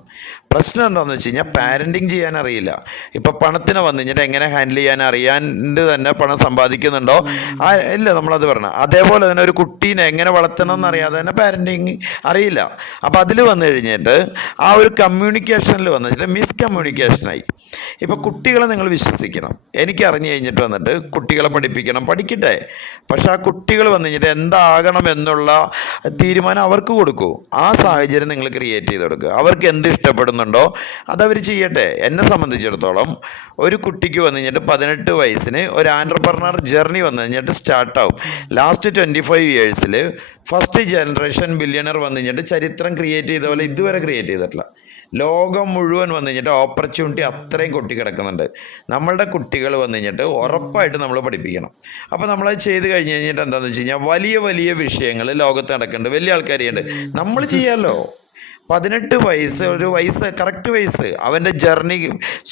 പ്രശ്നം എന്താണെന്ന് വെച്ച് കഴിഞ്ഞാൽ പാരൻറ്റിങ് ചെയ്യാൻ അറിയില്ല. ഇപ്പം പണത്തിന് വന്നു കഴിഞ്ഞിട്ട് എങ്ങനെ ഹാൻഡിൽ ചെയ്യാൻ അറിയാണ്ട് തന്നെ പണം സമ്പാദിക്കുന്നുണ്ടോ ഇല്ല, നമ്മളത് പറയണം. അതേപോലെ തന്നെ ഒരു കുട്ടീനെ എങ്ങനെ വളർത്തണം എന്നറിയാതെ തന്നെ പാരൻറ്റിങ് അറിയില്ല. അപ്പം അതിൽ വന്നു കഴിഞ്ഞിട്ട് ആ ഒരു കമ്മ്യൂണിക്കേഷനിൽ വന്നിട്ട് മിസ്കമ്മ്യൂണിക്കേഷനായി. ഇപ്പോൾ കുട്ടികളെ നിങ്ങൾ വിശ്വസിക്കണം. എനിക്ക് അറിഞ്ഞു കഴിഞ്ഞിട്ട് വന്നിട്ട് കുട്ടികളെ പഠിക്കട്ടെ. പക്ഷെ ആ കുട്ടികൾ വന്നു കഴിഞ്ഞിട്ട് എന്താകണം എന്നുള്ള തീരുമാനം അവർക്ക് കൊടുക്കൂ. ആ സാഹചര്യം നിങ്ങൾ ക്രിയേറ്റ് ചെയ്ത് കൊടുക്കുക. അവർക്ക് എന്ത് ഇഷ്ടപ്പെടുന്നുണ്ടോ അതവർ ചെയ്യട്ടെ. എന്നെ സംബന്ധിച്ചിടത്തോളം ഒരു കുട്ടിക്ക് വന്നു കഴിഞ്ഞിട്ട് 18 വയസ്സിന് ഒരു ആൻട്രപ്രനർ ജേർണി വന്നു കഴിഞ്ഞിട്ട് സ്റ്റാർട്ടാവും. ലാസ്റ്റ് 25 ഇയേഴ്സിൽ ഫസ്റ്റ് ജനറേഷൻ ബില്യണർ വന്നു കഴിഞ്ഞിട്ട് ചരിത്രം ക്രിയേറ്റ് ചെയ്ത പോലെ ഇതുവരെ ക്രിയേറ്റ് ചെയ്തിട്ടില്ല. ലോകം മുഴുവൻ വന്നു കഴിഞ്ഞിട്ട് ഓപ്പർച്യൂണിറ്റി അത്രയും കൊട്ടിക്കിടക്കുന്നുണ്ട്. നമ്മളുടെ കുട്ടികൾ വന്നു കഴിഞ്ഞിട്ട് ഉറപ്പായിട്ട് നമ്മൾ പഠിപ്പിക്കണം. അപ്പോൾ നമ്മളത് ചെയ്ത് കഴിഞ്ഞ് കഴിഞ്ഞിട്ട് എന്താണെന്ന് വെച്ച് കഴിഞ്ഞാൽ വലിയ വലിയ വിഷയങ്ങൾ ലോകത്ത് നടക്കുന്നുണ്ട്, വലിയ ആൾക്കാർ ചെയ്യുന്നുണ്ട്. നമ്മൾ ചെയ്യാമല്ലോ. 18 വയസ്സ് ഒരു വയസ്സ് കറക്റ്റ് വയസ്സ്, അവൻ്റെ ജേർണി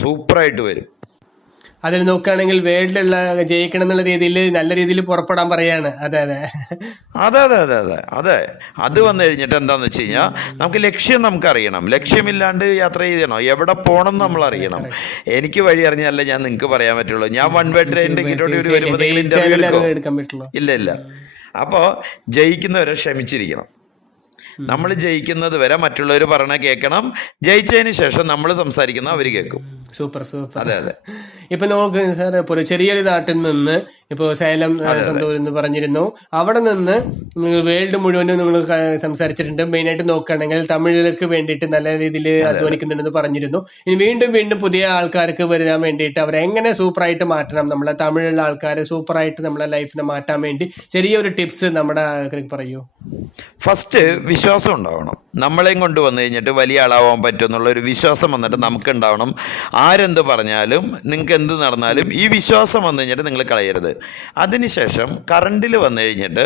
സൂപ്പറായിട്ട് വരും. അതിൽ നോക്കുകയാണെങ്കിൽ വേൾഡിലുള്ള ജയിക്കണം എന്നുള്ള രീതിയിൽ നല്ല രീതിയിൽ പുറപ്പെടാൻ പറയാണ്. അതെ അതെ അതെ അതെ അതെ അതെ അതെ അത് വന്നു കഴിഞ്ഞിട്ട് എന്താണെന്ന് വെച്ച് കഴിഞ്ഞാൽ നമുക്ക് ലക്ഷ്യം നമുക്കറിയണം. ലക്ഷ്യമില്ലാണ്ട് യാത്ര ചെയ്യണോ, എവിടെ പോകണം എന്ന് നമ്മൾ അറിയണം. എനിക്ക് വഴി അറിഞ്ഞാലേ ഞാൻ നിങ്ങൾക്ക് പറയാൻ പറ്റുള്ളൂ. ഞാൻ 1 വേ ട്രെയിൻ ടിക്കറ്റോട് കൂടി വരുമ്പോൾ നിങ്ങൾ ഇന്റർവ്യൂ എടുക്കോ? ഇല്ല. അപ്പോൾ ജയിക്കുന്നവരെ ക്ഷമിച്ചിരിക്കണം. നമ്മൾ ജയിക്കുന്നത് വരെ മറ്റുള്ളവർ പറഞ്ഞ കേൾക്കണം. ജയിച്ചതിന് ശേഷം നമ്മൾ സംസാരിക്കുന്ന അവർ കേൾക്കും. സൂപ്പർ. അതെ അതെ. ഇപ്പൊ നമുക്ക് സാർ ഇപ്പോൾ ചെറിയൊരു നാട്ടിൽ നിന്ന് ഇപ്പോൾ സേലം സന്തൂർ എന്ന് പറഞ്ഞിരുന്നു, അവിടെ നിന്ന് വേൾഡ് മുഴുവനും നിങ്ങൾ സംസാരിച്ചിട്ടുണ്ട്. മെയിനായിട്ട് നോക്കുകയാണെങ്കിൽ തമിഴിലേക്ക് വേണ്ടിയിട്ട് നല്ല രീതിയിൽ അധ്വാനിക്കുന്നുണ്ടെന്ന് പറഞ്ഞിരുന്നു. ഇനി വീണ്ടും പുതിയ ആൾക്കാർക്ക് വരാൻ വേണ്ടിയിട്ട് അവരെ എങ്ങനെ സൂപ്പറായിട്ട് മാറ്റണം, നമ്മളെ തമിഴിലുള്ള ആൾക്കാരെ സൂപ്പറായിട്ട് നമ്മളെ ലൈഫിനെ മാറ്റാൻ വേണ്ടി ചെറിയൊരു ടിപ്സ് നമ്മുടെ ആൾക്കാർക്ക് പറയൂ. ഫസ്റ്റ് വിശ്വാസം ഉണ്ടാവണം. നമ്മളെയും കൊണ്ട് വന്നു കഴിഞ്ഞിട്ട് വലിയ ആളാവാൻ പറ്റും എന്നുള്ളൊരു വിശ്വാസം വന്നിട്ട് നമുക്ക് ഉണ്ടാവണം. ആരെന്ത് പറഞ്ഞാലും നിങ്ങൾക്ക് എന്ത് നടന്നാലും ഈ വിശ്വാസം വന്നു കഴിഞ്ഞിട്ട് നിങ്ങൾ കളയരുത്. അതിനുശേഷം കറണ്ടിൽ വന്നു കഴിഞ്ഞിട്ട്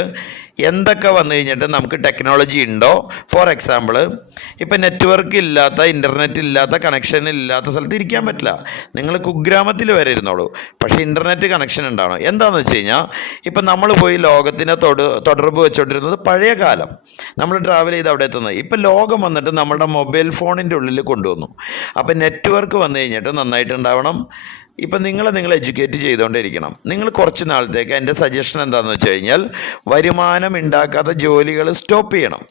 എന്തൊക്കെ വന്നു കഴിഞ്ഞിട്ട് നമുക്ക് ടെക്നോളജി ഉണ്ടോ, ഫോർ എക്സാമ്പിൾ ഇപ്പം നെറ്റ്വർക്ക് ഇല്ലാത്ത, ഇൻ്റർനെറ്റ് ഇല്ലാത്ത, കണക്ഷൻ ഇല്ലാത്ത സ്ഥലത്ത് ഇരിക്കാൻ പറ്റില്ല. നിങ്ങൾ കുഗ്രാമത്തിൽ വരെ ഇരുന്നോളൂ, പക്ഷേ ഇൻ്റർനെറ്റ് കണക്ഷൻ ഉണ്ടാവണം. എന്താണെന്ന് വെച്ച് കഴിഞ്ഞാൽ ഇപ്പം നമ്മൾ പോയി ലോകത്തിനെ തുടർബ് വെച്ചുകൊണ്ടിരുന്നത് പഴയ കാലം, നമ്മൾ ട്രാവൽ ചെയ്ത് അവിടെ എത്തുന്നത്. ഇപ്പം ലോകം വന്നിട്ട് നമ്മുടെ മൊബൈൽ ഫോണിൻ്റെ ഉള്ളിൽ കൊണ്ടുവന്നു. അപ്പം നെറ്റ്വർക്ക് വന്നു കഴിഞ്ഞിട്ട് നന്നായിട്ടുണ്ടാവണം. ഇപ്പം നിങ്ങൾ എഡ്യൂക്കേറ്റ് ചെയ്തുകൊണ്ടിരിക്കണം. നിങ്ങൾ കുറച്ച് നാളത്തേക്ക് എൻ്റെ സജഷൻ എന്താണെന്ന് വെച്ച് കഴിഞ്ഞാൽ വരുമാനം ഉണ്ടാക്കാത്ത ജോലികൾ സ്റ്റോപ്പ് ചെയ്യണം.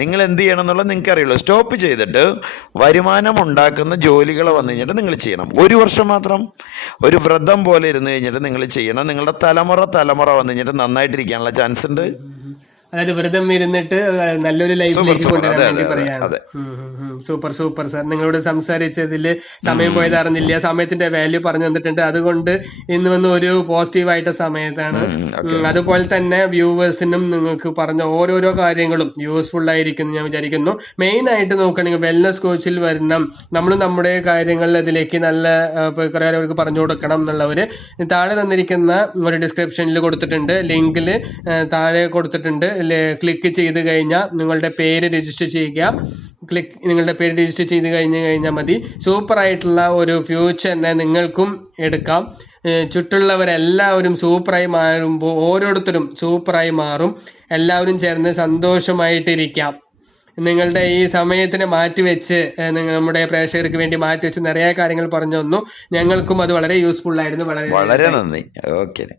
നിങ്ങൾ എന്ത് ചെയ്യണം എന്നുള്ളത് നിങ്ങൾക്ക് അറിയുള്ളൂ. സ്റ്റോപ്പ് ചെയ്തിട്ട് വരുമാനം ഉണ്ടാക്കുന്ന ജോലികൾ വന്നു കഴിഞ്ഞിട്ട് നിങ്ങൾ ചെയ്യണം. 1 വർഷം മാത്രം ഒരു വ്രതം പോലെ ഇരുന്ന് കഴിഞ്ഞിട്ട് നിങ്ങൾ ചെയ്യണം. നിങ്ങളുടെ തലമുറ വന്നു കഴിഞ്ഞിട്ട് നന്നായിട്ടിരിക്കാനുള്ള ചാൻസ് ഉണ്ട്. അതായത് വ്രതം ഇരുന്നിട്ട് നല്ലൊരു ലൈഫിലേക്ക് കൊണ്ടുവരാൻ വേണ്ടി പറയാണ്. അതെ. സൂപ്പർ സർ, നിങ്ങളോട് സംസാരിച്ചതിൽ സമയം പോയത് അറിഞ്ഞില്ല. സമയത്തിന്റെ വാല്യൂ പറഞ്ഞു തന്നിട്ടുണ്ട്. അതുകൊണ്ട് ഇന്ന് വന്ന് ഒരു പോസിറ്റീവായിട്ട് സമയത്താണ്. അതുപോലെ തന്നെ വ്യൂവേഴ്സിനും നിങ്ങൾക്ക് പറഞ്ഞ ഓരോരോ കാര്യങ്ങളും യൂസ്ഫുൾ ആയിരിക്കും ഞാൻ വിചാരിക്കുന്നു. മെയിൻ ആയിട്ട് നോക്കുകയാണെങ്കിൽ വെൽനസ് കോച്ചിൽ വരണം, നമ്മൾ നമ്മുടെ കാര്യങ്ങളിൽ അതിലേക്ക് നല്ല കുറേ അവർക്ക് പറഞ്ഞു കൊടുക്കണം എന്നുള്ളവർ താഴെ തന്നിരിക്കുന്ന ഒരു ഡിസ്ക്രിപ്ഷനിൽ കൊടുത്തിട്ടുണ്ട്, ലിങ്കിൽ താഴെ കൊടുത്തിട്ടുണ്ട്. ക്ലിക്ക് ചെയ്ത് കഴിഞ്ഞാൽ നിങ്ങളുടെ പേര് രജിസ്റ്റർ ചെയ്യുക. നിങ്ങളുടെ പേര് രജിസ്റ്റർ ചെയ്ത് കഴിഞ്ഞാൽ മതി. സൂപ്പറായിട്ടുള്ള ഒരു ഫ്യൂച്ചറിനെ നിങ്ങൾക്കും എടുക്കാം. ചുറ്റുള്ളവരെല്ലാവരും സൂപ്പറായി മാറുമ്പോൾ ഓരോരുത്തരും സൂപ്പറായി മാറും. എല്ലാവരും ചേർന്ന് സന്തോഷമായിട്ടിരിക്കാം. നിങ്ങളുടെ ഈ സമയത്തിനെ മാറ്റിവെച്ച് നമ്മുടെ പ്രേക്ഷകർക്ക് വേണ്ടി മാറ്റിവെച്ച് നിറയെ കാര്യങ്ങൾ പറഞ്ഞു തന്നു. ഞങ്ങൾക്കും അത് വളരെ യൂസ്ഫുൾ ആയിരുന്നു. വളരെ നന്ദി. ഓക്കെ.